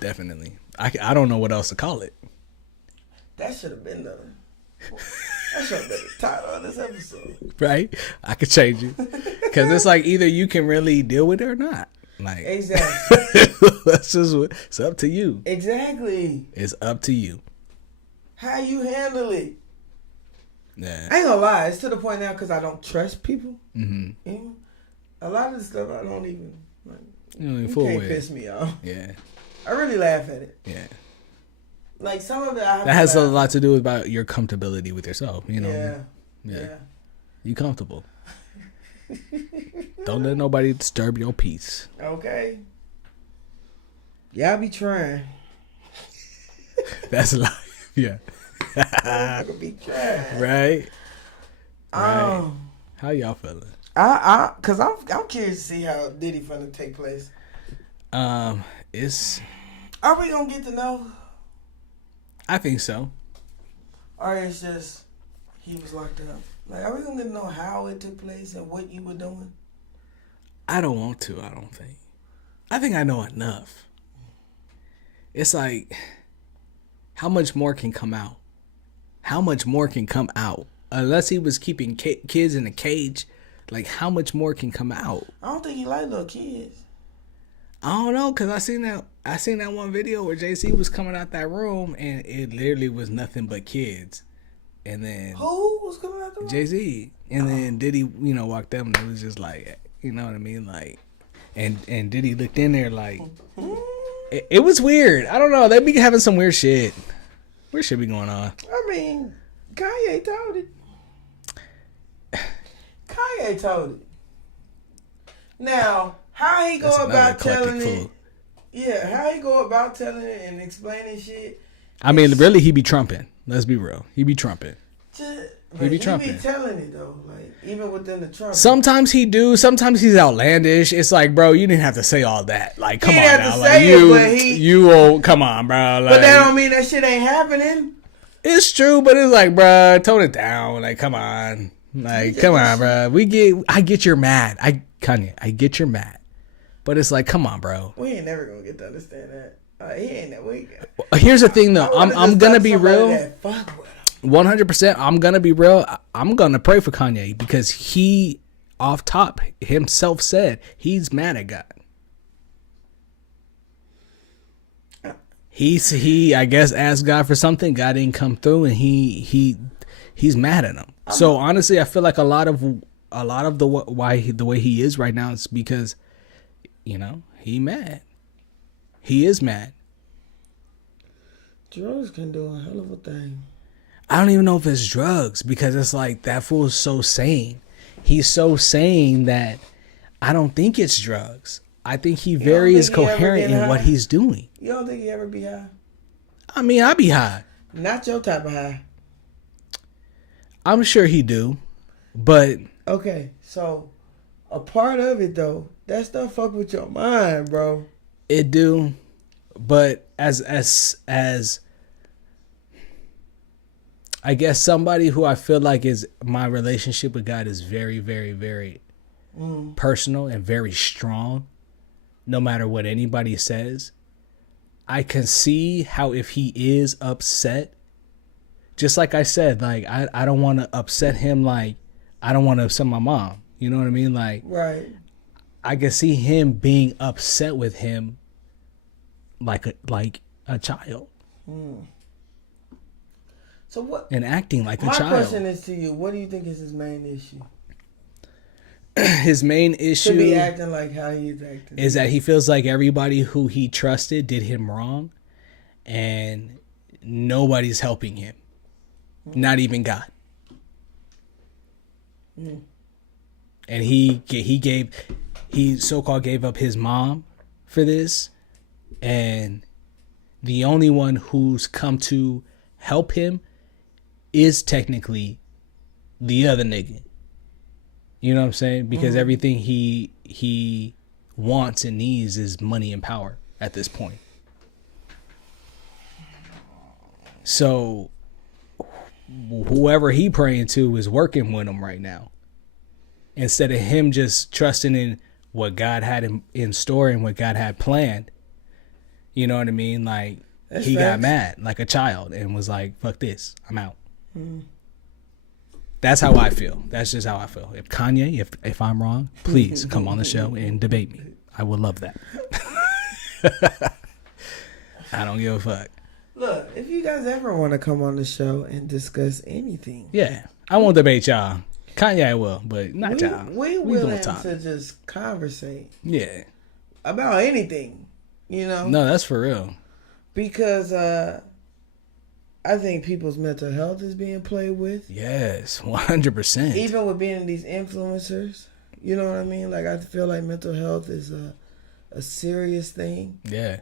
Definitely. I don't know what else to call it. That should have been done. That should have been the title of this episode. Right? I could change it. Because it's like either you can really deal with it or not. Like, exactly. It's up to you. Exactly. It's up to you. How you handle it. Yeah. I ain't gonna lie. It's to the point now because I don't trust people. Mm-hmm. You know? A lot of the stuff I don't even... Like, you can't piss me off. Yeah. I really laugh at it. Yeah. Like some of it, that has a lot to do about your comfortability with yourself. You know. Yeah. You comfortable. Don't let nobody disturb your peace. Okay. Y'all be trying. That's life. Yeah. I could be trying. Right. How y'all feeling? Cause I'm curious to see how Diddy finna take place. It's. Are we gonna get to know? I think so. Or it's just he was locked up. Like, are we gonna get to know how it took place and what you were doing? I don't want to. I don't think. I think I know enough. It's like, how much more can come out? How much more can come out? Unless he was keeping kids in a cage, like how much more can come out? I don't think he like little kids. I don't know, cause I seen that one video where JC was coming out that room and it literally was nothing but kids, And then who was coming out the room? Jay-Z. And then Diddy, walked up and it was just like, you know what I mean? Like, and Diddy looked in there like, it was weird. I don't know. They be having some weird shit. Weird shit be going on. I mean, Kanye told it. Kanye told it. Now, how he go about telling it? Yeah, how he go about telling it and explaining shit? I mean, really, he be trumping. Let's be real. He be trumping. He be telling it though, like even within the trumpet. Sometimes he do. Sometimes he's outlandish. It's like, bro, you didn't have to say all that. Like, come on now, like come on, bro. Like, but that don't mean that shit ain't happening. It's true, but it's like, bro, tone it down. Like, come on, like, come on, bro. I get you're mad. Kanye, I get you're mad, but it's like, come on, bro. We ain't never gonna get to understand that. He ain't that weak. Here's the thing, though. I'm gonna be real. 100%. I'm gonna be real. I'm gonna pray for Kanye because he, off top, himself said he's mad at God. He I guess asked God for something. God didn't come through, and he's mad at him. So honestly, I feel like a lot of the way he is right now is because, he mad. He is mad. Drugs can do a hell of a thing. I don't even know if it's drugs because it's like that fool is so sane. He's so sane that I don't think it's drugs. I think he is coherent in what he's doing. You don't think he ever be high? I mean, I be high. Not your type of high. I'm sure he do, but okay. So a part of it though, that stuff fuck with your mind, bro. It do, but as I guess somebody who I feel like is my relationship with God is very, very, very personal and very strong. No matter what anybody says, I can see how if he is upset, just like I said, like I don't want to upset him. Like I don't want to upset my mom. You know what I mean? Like right. I can see him being upset with him like a child. So what? And acting like a child. My question is to you: what do you think is his main issue? His main issue to be acting like how he's acting is that he feels like everybody who he trusted did him wrong, and nobody's helping him, not even God. And he so-called gave up his mom for this, and the only one who's come to help him is technically the other nigga. You know what I'm saying? Because everything he wants and needs is money and power at this point. So whoever he praying to is working with him right now. Instead of him just trusting in what God had in store and what God had planned. You know what I mean? Like, that's he got mad like a child and was like, fuck this, I'm out. That's how I feel. That's just how I feel. If Kanye, if I'm wrong, please come on the show and debate me. I would love that. I don't give a fuck. Look, if you guys ever want to come on the show and discuss anything. Yeah, I won't debate y'all. Kanye will, but not y'all. We willing to just conversate. Yeah. About anything, you know? No, that's for real. Because I think people's mental health is being played with. Yes, 100%. Even with being these influencers. You know what I mean? Like, I feel like mental health is a serious thing. Yeah.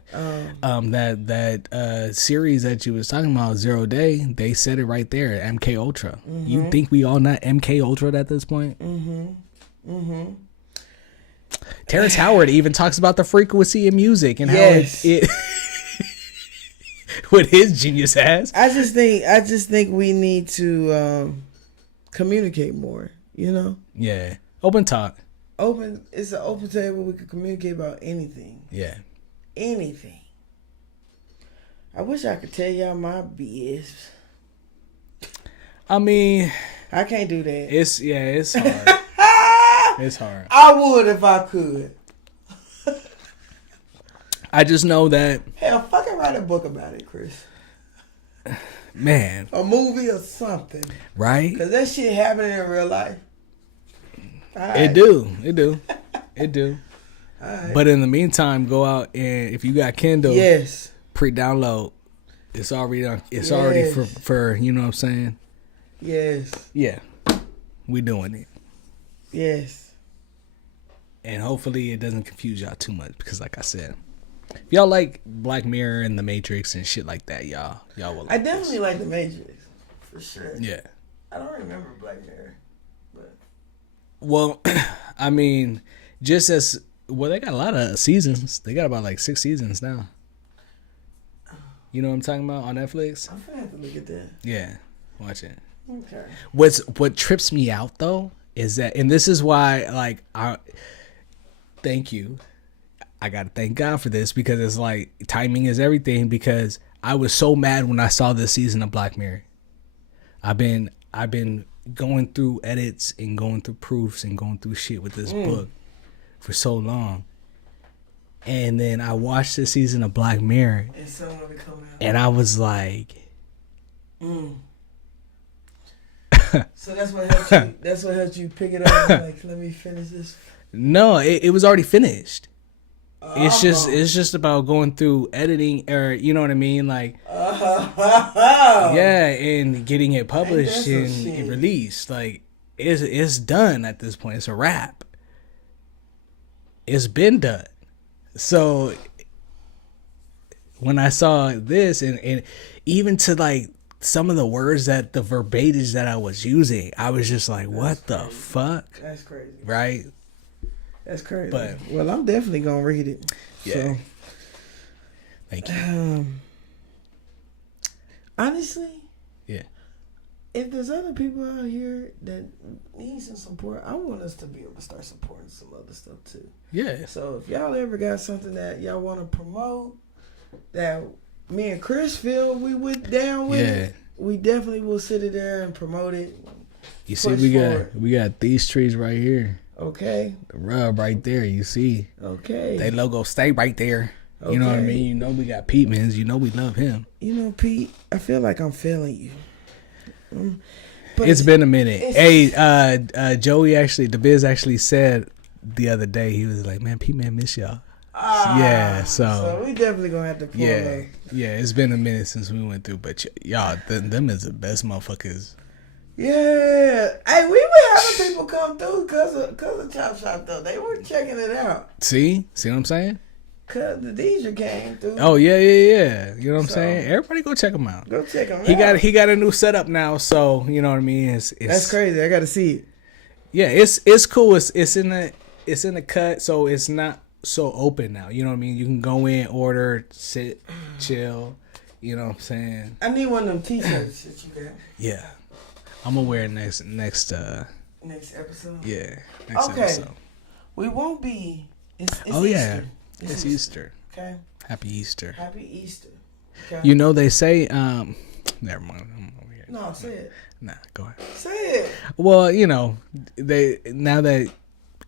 That series that you was talking about, 0 Day, they said it right there, MK Ultra. You think we all not MK Ultra at this point? Terrence Howard even talks about the frequency in music and how it what his genius has. I just think we need to communicate more, you know? Yeah. Open talk. It's an open table. We can communicate about anything. Yeah. Anything. I wish I could tell y'all my BS. I mean, I can't do that. It's hard. It's hard. I would if I could. I just know that. Hell, fucking write a book about it, Chris. Man. A movie or something. Right? Because that shit happening in real life. Right. It do. Right. But in the meantime, go out and if you got Kindle, yes, pre-download. It's already already for you know what I'm saying? Yes. Yeah. We doing it. Yes. And hopefully it doesn't confuse y'all too much because like I said, if y'all like Black Mirror and The Matrix and shit like that, y'all will like I definitely like The Matrix. For sure. Yeah. I don't remember Black Mirror. But well, I mean, just as well, they got a lot of seasons. They got about like 6 seasons now. You know what I'm talking about on Netflix? I'm gonna have to look at that. Yeah, watch it. Okay. What trips me out though is that, and this is why, like, thank you. I gotta thank God for this because it's like timing is everything. Because I was so mad when I saw this season of Black Mirror. I've been going through edits and going through proofs and going through shit with this book for so long. And then I watched this season of Black Mirror, and I was like, So that's what helped you. That's what helped you pick it up. Like, let me finish this. No, it was already finished. It's just about going through editing, or you know what I mean, like, yeah, and getting it published and released. Like, it's done at this point. It's a wrap. It's been done. So when I saw this, and even to like some of the words that the verbiage that I was using, I was just like, what the fuck? That's crazy. Right? That's crazy. But well, I'm definitely gonna read it. Yeah. So, thank you. Honestly, yeah. If there's other people out here that need some support, I want us to be able to start supporting some other stuff too. Yeah. So if y'all ever got something that y'all want to promote, that me and Chris feel we went down with, we definitely will sit it there and promote it. You see, we got Theez Treets right here. Okay. The rub right there, you see. Okay. They logo stay right there. Okay. You know what I mean? You know we got Peteman's. You know we love him. You know, Pete, I feel like I'm failing you. But it's been a minute. Hey, Joey the Biz actually said the other day, he was like, man, Peteman miss y'all. Yeah, so we definitely gonna have to pull up. Yeah, it's been a minute since we went through, but y'all, them is the best motherfuckers. Yeah, hey, we were having people come through because of ChopShop though. They were checking it out. See what I'm saying? Cause the DJ came through. Oh yeah. You know what I'm saying? Everybody go check him out. Go check him out. He got a new setup now, so you know what I mean. It's that's crazy. I got to see it. Yeah, it's cool. It's in the cut, so it's not so open now. You know what I mean? You can go in, order, sit, chill. You know what I'm saying? I need one of them t-shirts that you got. Yeah, I'm gonna wear it next episode. Yeah. Next episode. We won't be. It's oh Easter. Yeah. It's Easter. Okay. Happy Easter. Happy Easter. Okay. You know they say never mind. I'm over here. No, say it. Nah, go ahead. Say it. Well, you know, now that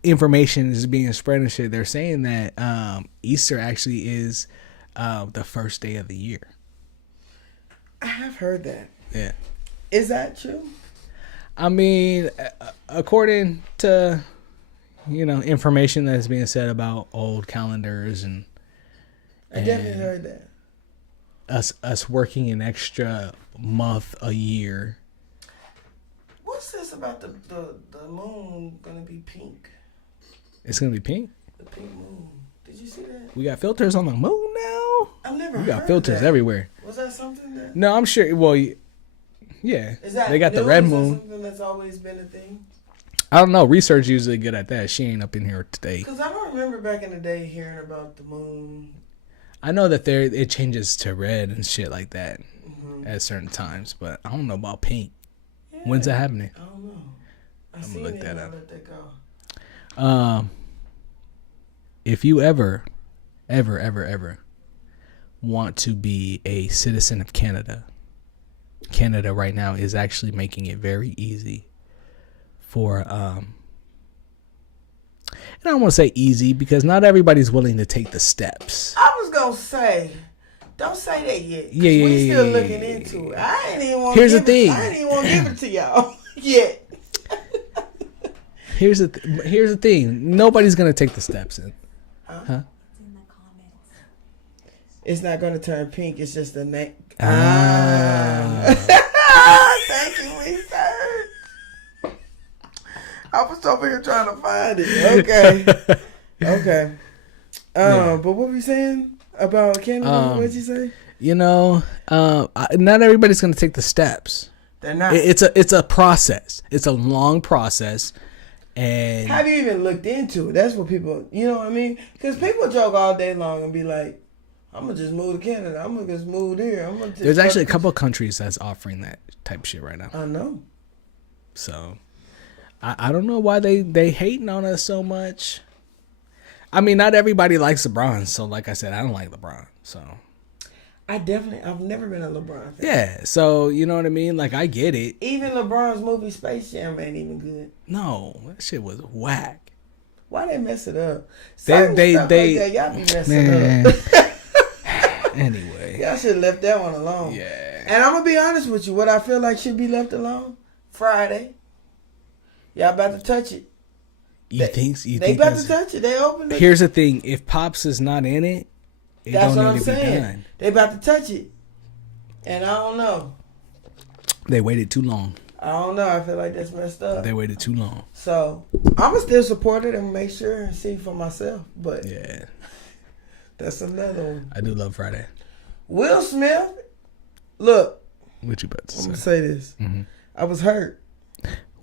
information is being spread and shit, they're saying that Easter actually is the first day of the year. I have heard that. Yeah. Is that true? I mean, according to information that's being said about old calendars and I definitely heard that. Us working an extra month a year. What's this about the moon gonna be pink? It's gonna be pink? The pink moon. Did you see that? We got filters on the moon now? I've never heard We got filters everywhere. Was that something that... No, I'm sure. Well, yeah. Is that they got the red moon. Is that something that's always been a thing? I don't know. Research usually good at that. She ain't up in here today. Because I don't remember back in the day hearing about the moon. I know that it changes to red and shit like that at certain times, but I don't know about pink. Yeah, when's that happening? I don't know. I'm gonna look that up. Let that go. If you ever want to be a citizen of Canada right now is actually making it very easy for and I don't want to say easy because not everybody's willing to take the steps. I was gonna say Don't say that yet. Yeah. We still looking into it. I ain't even want to give it to y'all yet. Here's the thing. Nobody's gonna take the steps in. Huh? It's in the comments. It's not gonna turn pink. It's just a name. Thank you, research. I was over here trying to find it. Okay. But what were you saying about Canada? What'd you say? Not everybody's gonna take the steps. They're not. It's a process. It's a long process. And have you even looked into it? That's what people, you know what I mean? Because people joke all day long and be like, I'm going to just move to Canada. I'm going to just move there. There's actually a couple of countries that's offering that type of shit right now. I know. So, I don't know why they hating on us so much. I mean, not everybody likes LeBron. So, like I said, I don't like LeBron. So, I've never been a LeBron fan. Yeah, so you know what I mean? Like, I get it. Even LeBron's movie Space Jam ain't even good. No, that shit was whack. Why they mess it up? They like that, y'all be messing up. Anyway. Y'all should have left that one alone. Yeah. And I'm going to be honest with you. What I feel like should be left alone? Friday. Y'all about to touch it. You think they about to touch it. They opened it. Here's the thing. If Pops is not in it, that's don't what need I'm to be saying. done. They about to touch it. And I don't know. They waited too long. I don't know. I feel like that's messed up. They waited too long. So, I'm going to still support it and make sure and see for myself. But yeah, that's another one. I do love Friday. Will Smith, look. What you about to say? I'm going to say this. Mm-hmm. I was hurt.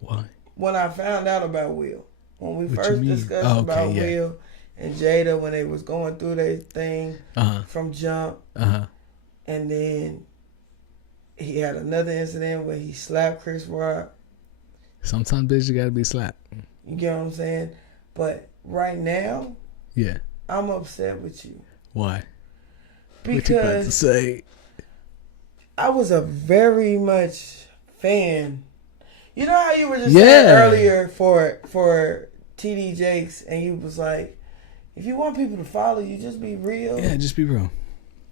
Why? When I found out about Will. When we first discussed about Will and Jada when they was going through their thing from Jump. And then he had another incident where he slapped Chris Rock. Sometimes, bitch, you gotta be slapped. You get what I'm saying? But right now, yeah, I'm upset with you. Why? Because what you about to say? I was a very much fan. You know how you were just saying earlier for TD Jakes, and you was like, if you want people to follow you, just be real. Yeah, just be real.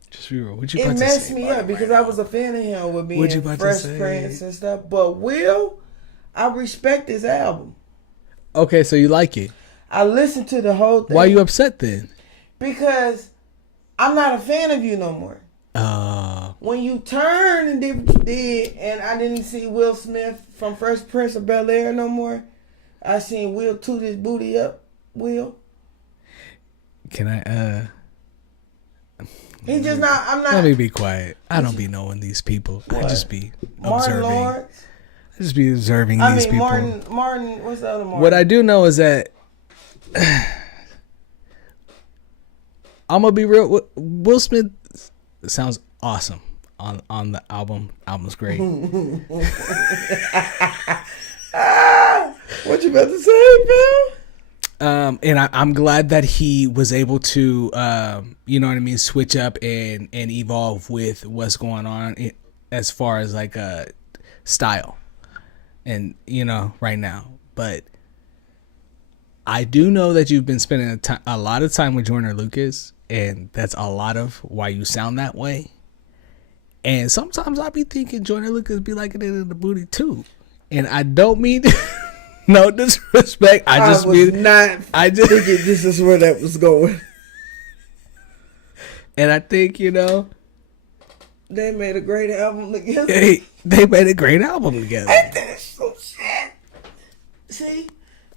Just be real. What you it about to say? It messed me up because I was a fan of him with being Fresh Prince and stuff. But Will, I respect his album. Okay, so you like it. I listened to the whole thing. Why are you upset then? Because I'm not a fan of you no more. When you turned and did what you did, and I didn't see Will Smith from Fresh Prince of Bel-Air no more, I seen Will toot his booty up. Will, can I? He just not. I'm not. Let me be quiet. I don't be knowing these people. What? I just be observing. Lawrence. I just be observing these people. Martin. What's the other Martin? What I do know is that I'm gonna be real. Will Smith sounds awesome on the album. Album's great. What you about to say, Bill? And I'm glad that he was able to, you know what I mean, switch up and evolve with what's going on as far as like style, and right now. But I do know that you've been spending a lot of time with Joyner Lucas, and that's a lot of why you sound that way. And sometimes I be thinking Joyner Lucas be liking it in the booty too, and I don't mean. No disrespect. I just thinking this is where that was going. And I think, they made a great album together. They made a great album together. Ain't that some shit? See?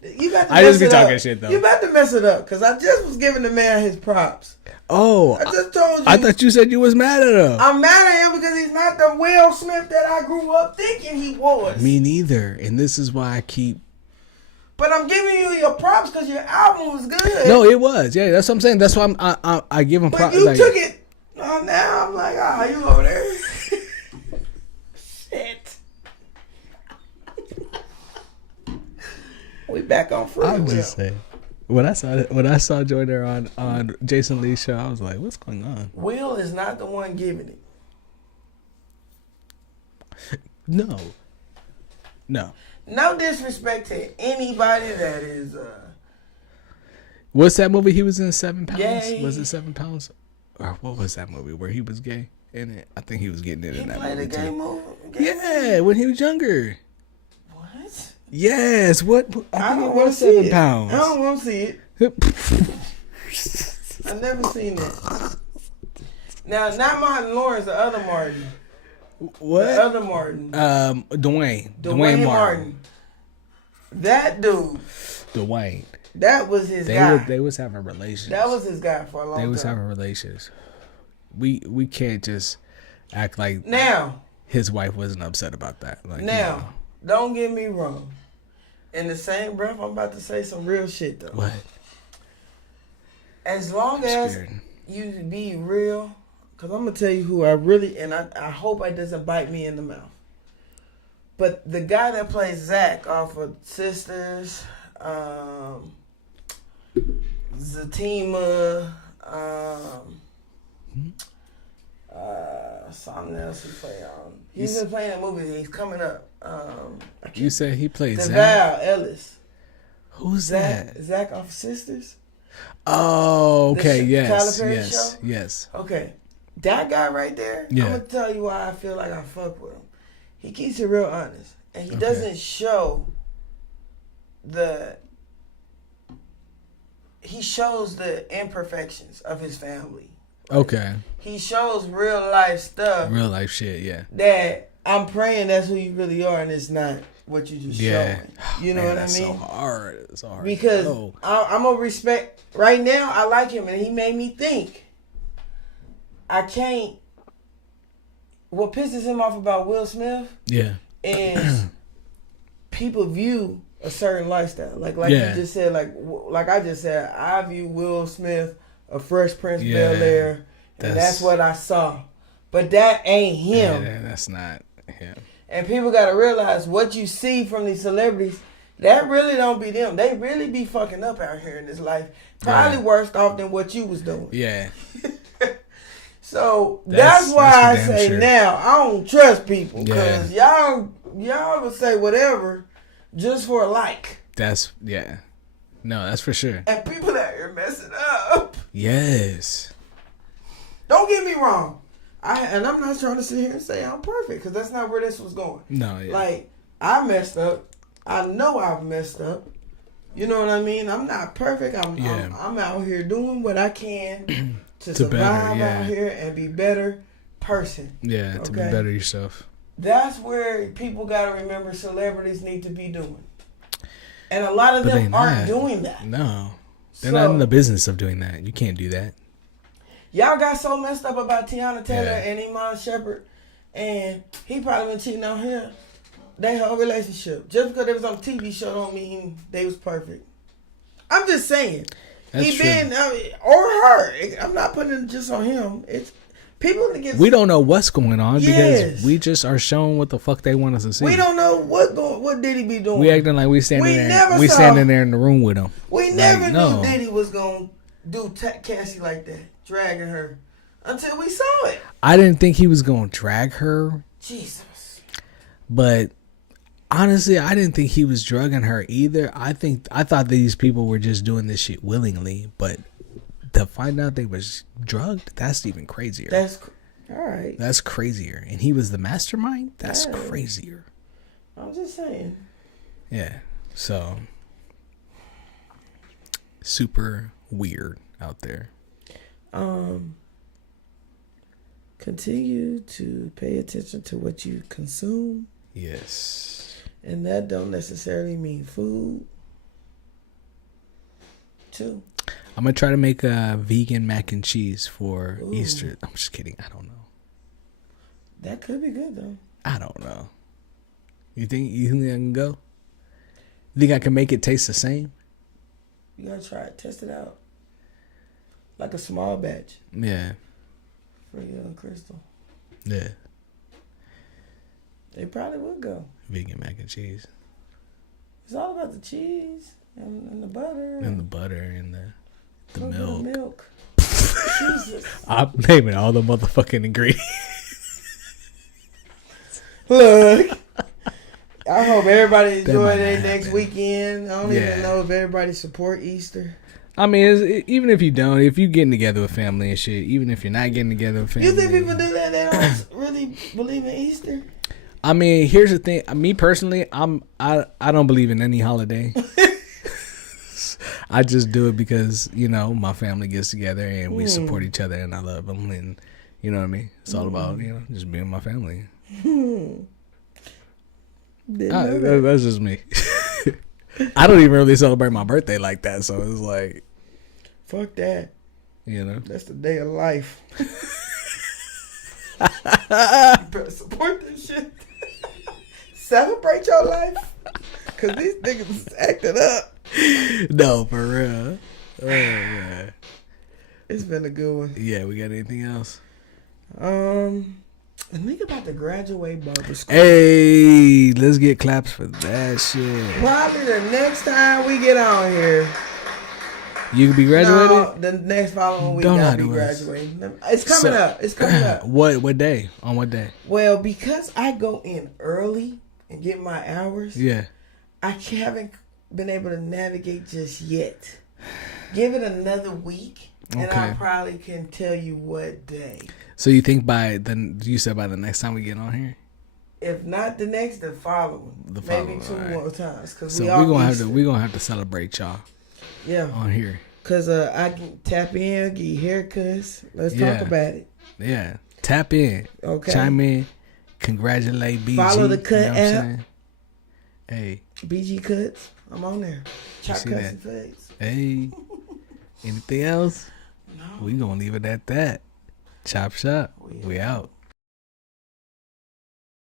You about to I just be talking shit though. You about to mess it up because I just was giving the man his props. Oh, I just told you. I thought you said you was mad at him. I'm mad at him because he's not the Will Smith that I grew up thinking he was. Me neither. And this is why I keep. But I'm giving you your props because your album was good. No, it was. Yeah, that's what I'm saying. That's why I give him props. But you took it. Oh, now I'm like, you over there. Shit. We back on free. I was just saying. When I saw Joyner on Jason Lee's show, I was like, what's going on? Will is not the one giving it. No. No disrespect to anybody that is. What's that movie he was in? 7 Pounds? Yay. Was it 7 Pounds? or what was that movie where he was gay in it? I think he was getting it in that movie. He played a gay too. movie? Yeah, when he was younger. What? Yes. What? I don't want want to see it. 7 pounds. I don't want to see it. I've never seen that. Now, not Martin Lawrence, the other Martin. What? The other Martin. Dwayne Martin. That dude. Dwayne. That was his guy. They was having relations. That was his guy for a long time. They was having relations. We can't just act like now his wife wasn't upset about that. Like, now, don't get me wrong. In the same breath, I'm about to say some real shit though. What? As long as you be real, because I'm gonna tell you who I really, and I hope it doesn't bite me in the mouth. But the guy that plays Zach off of Sisters, Zatima, something else he played on. He's been playing a movie. He's coming up. You said he played Zach? Val Ellis. Who's that? Zach off of Sisters. Oh, okay. Tyler Perry Yes. show? Yes. Okay. That guy right there, Yeah. I'm going to tell you why I feel like I fuck with him. He keeps it real honest. And he doesn't show he shows the imperfections of his family. Okay. He shows real life stuff. Real life shit, yeah. That I'm praying that's who you really are and it's not what you just showing. You know what I mean? So hard. It's so hard. Because I'm going to respect, right now I like him and he made me think. I can't, what pisses him off about Will Smith is people view a certain lifestyle. Like you just said, like I just said, I view Will Smith, a Fresh Prince Bel-Air, and that's what I saw. But that ain't him. Yeah, that's not him. And people got to realize what you see from these celebrities, that really don't be them. They really be fucking up out here in this life. Probably worse off than what you was doing. Yeah. So that's why I say now I don't trust people because y'all will say whatever just for a like. No, that's for sure. And people out here messing up. Yes. Don't get me wrong. I'm not trying to sit here and say I'm perfect because that's not where this was going. No, yeah. Like I messed up. I know I've messed up. You know what I mean? I'm not perfect. I'm out here doing what I can. To survive out here and be better person. Yeah, to be better yourself. That's where people got to remember celebrities need to be doing. And a lot of them aren't doing that. No. They're not in the business of doing that. You can't do that. Y'all got so messed up about Tiana Taylor and Iman Shepherd. And he probably been cheating on her. They whole relationship. Just because they was on a TV show don't mean they was perfect. I'm just saying. That's true. Or her. I'm not putting it just on him. It's people that get. We don't know what's going on because we just are shown what the fuck they want us to see. We don't know what Diddy be doing. We acting like we standing there. We standing there in the room with him. We never knew Diddy was gonna do Cassie like that, dragging her, until we saw it. I didn't think he was gonna drag her. Jesus. But. Honestly, I didn't think he was drugging her either. I thought these people were just doing this shit willingly, but to find out they was drugged, that's even crazier. All right. That's crazier. And he was the mastermind? That's crazier. I'm just saying. Yeah. So super weird out there. Continue to pay attention to what you consume. Yes. And that don't necessarily mean food, too. I'm going to try to make a vegan mac and cheese for Easter. I'm just kidding. I don't know. That could be good, though. I don't know. You think I can go? You think I can make it taste the same? You got to try it. Test it out. Like a small batch. Yeah. For you and Crystal. Yeah. They probably would go. Vegan mac and cheese. It's all about the cheese and the butter. And the butter and the milk. The milk. Jesus. I'm naming all the motherfucking ingredients. Look. I hope everybody enjoy their next weekend. I don't even know if everybody support Easter. I mean, even if you don't, if you getting together with family and shit, even if you're not getting together with family. You think people do that? They don't really believe in Easter? I mean, here's the thing. Me personally, I don't believe in any holiday. I just do it because, you know, my family gets together and we support each other and I love them. And, you know what I mean? It's all about, you know, just being my family. That's just me. I don't even really celebrate my birthday like that. So it's like. Fuck that. You know? That's the day of life. You better support this shit. Celebrate your life. Because these niggas is acting up. No, for real. Oh, man. It's been a good one. Yeah, we got anything else? A nigga about to graduate barber school. Hey, let's get claps for that shit. Probably the next time we get on here. You could be graduated? No, the next following week I'll be graduating. It's coming up. It's coming up. What day? On what day? Well, because I go in early and get my hours. Yeah. I haven't been able to navigate just yet. Give it another week, and I probably can tell you what day. So you think you said by the next time we get on here? If not the next, the following. Maybe two more times. So we're gonna have to celebrate y'all. Yeah. On here. Cause I can tap in, get haircuts. Let's talk about it. Yeah. Tap in. Okay. Chime in. Congratulate BG. Follow the Cut app. Hey. BG Cuts. I'm on there. Chop cuts and fades. Hey. Anything else? No. We gonna leave it at that. Chop shop. We out.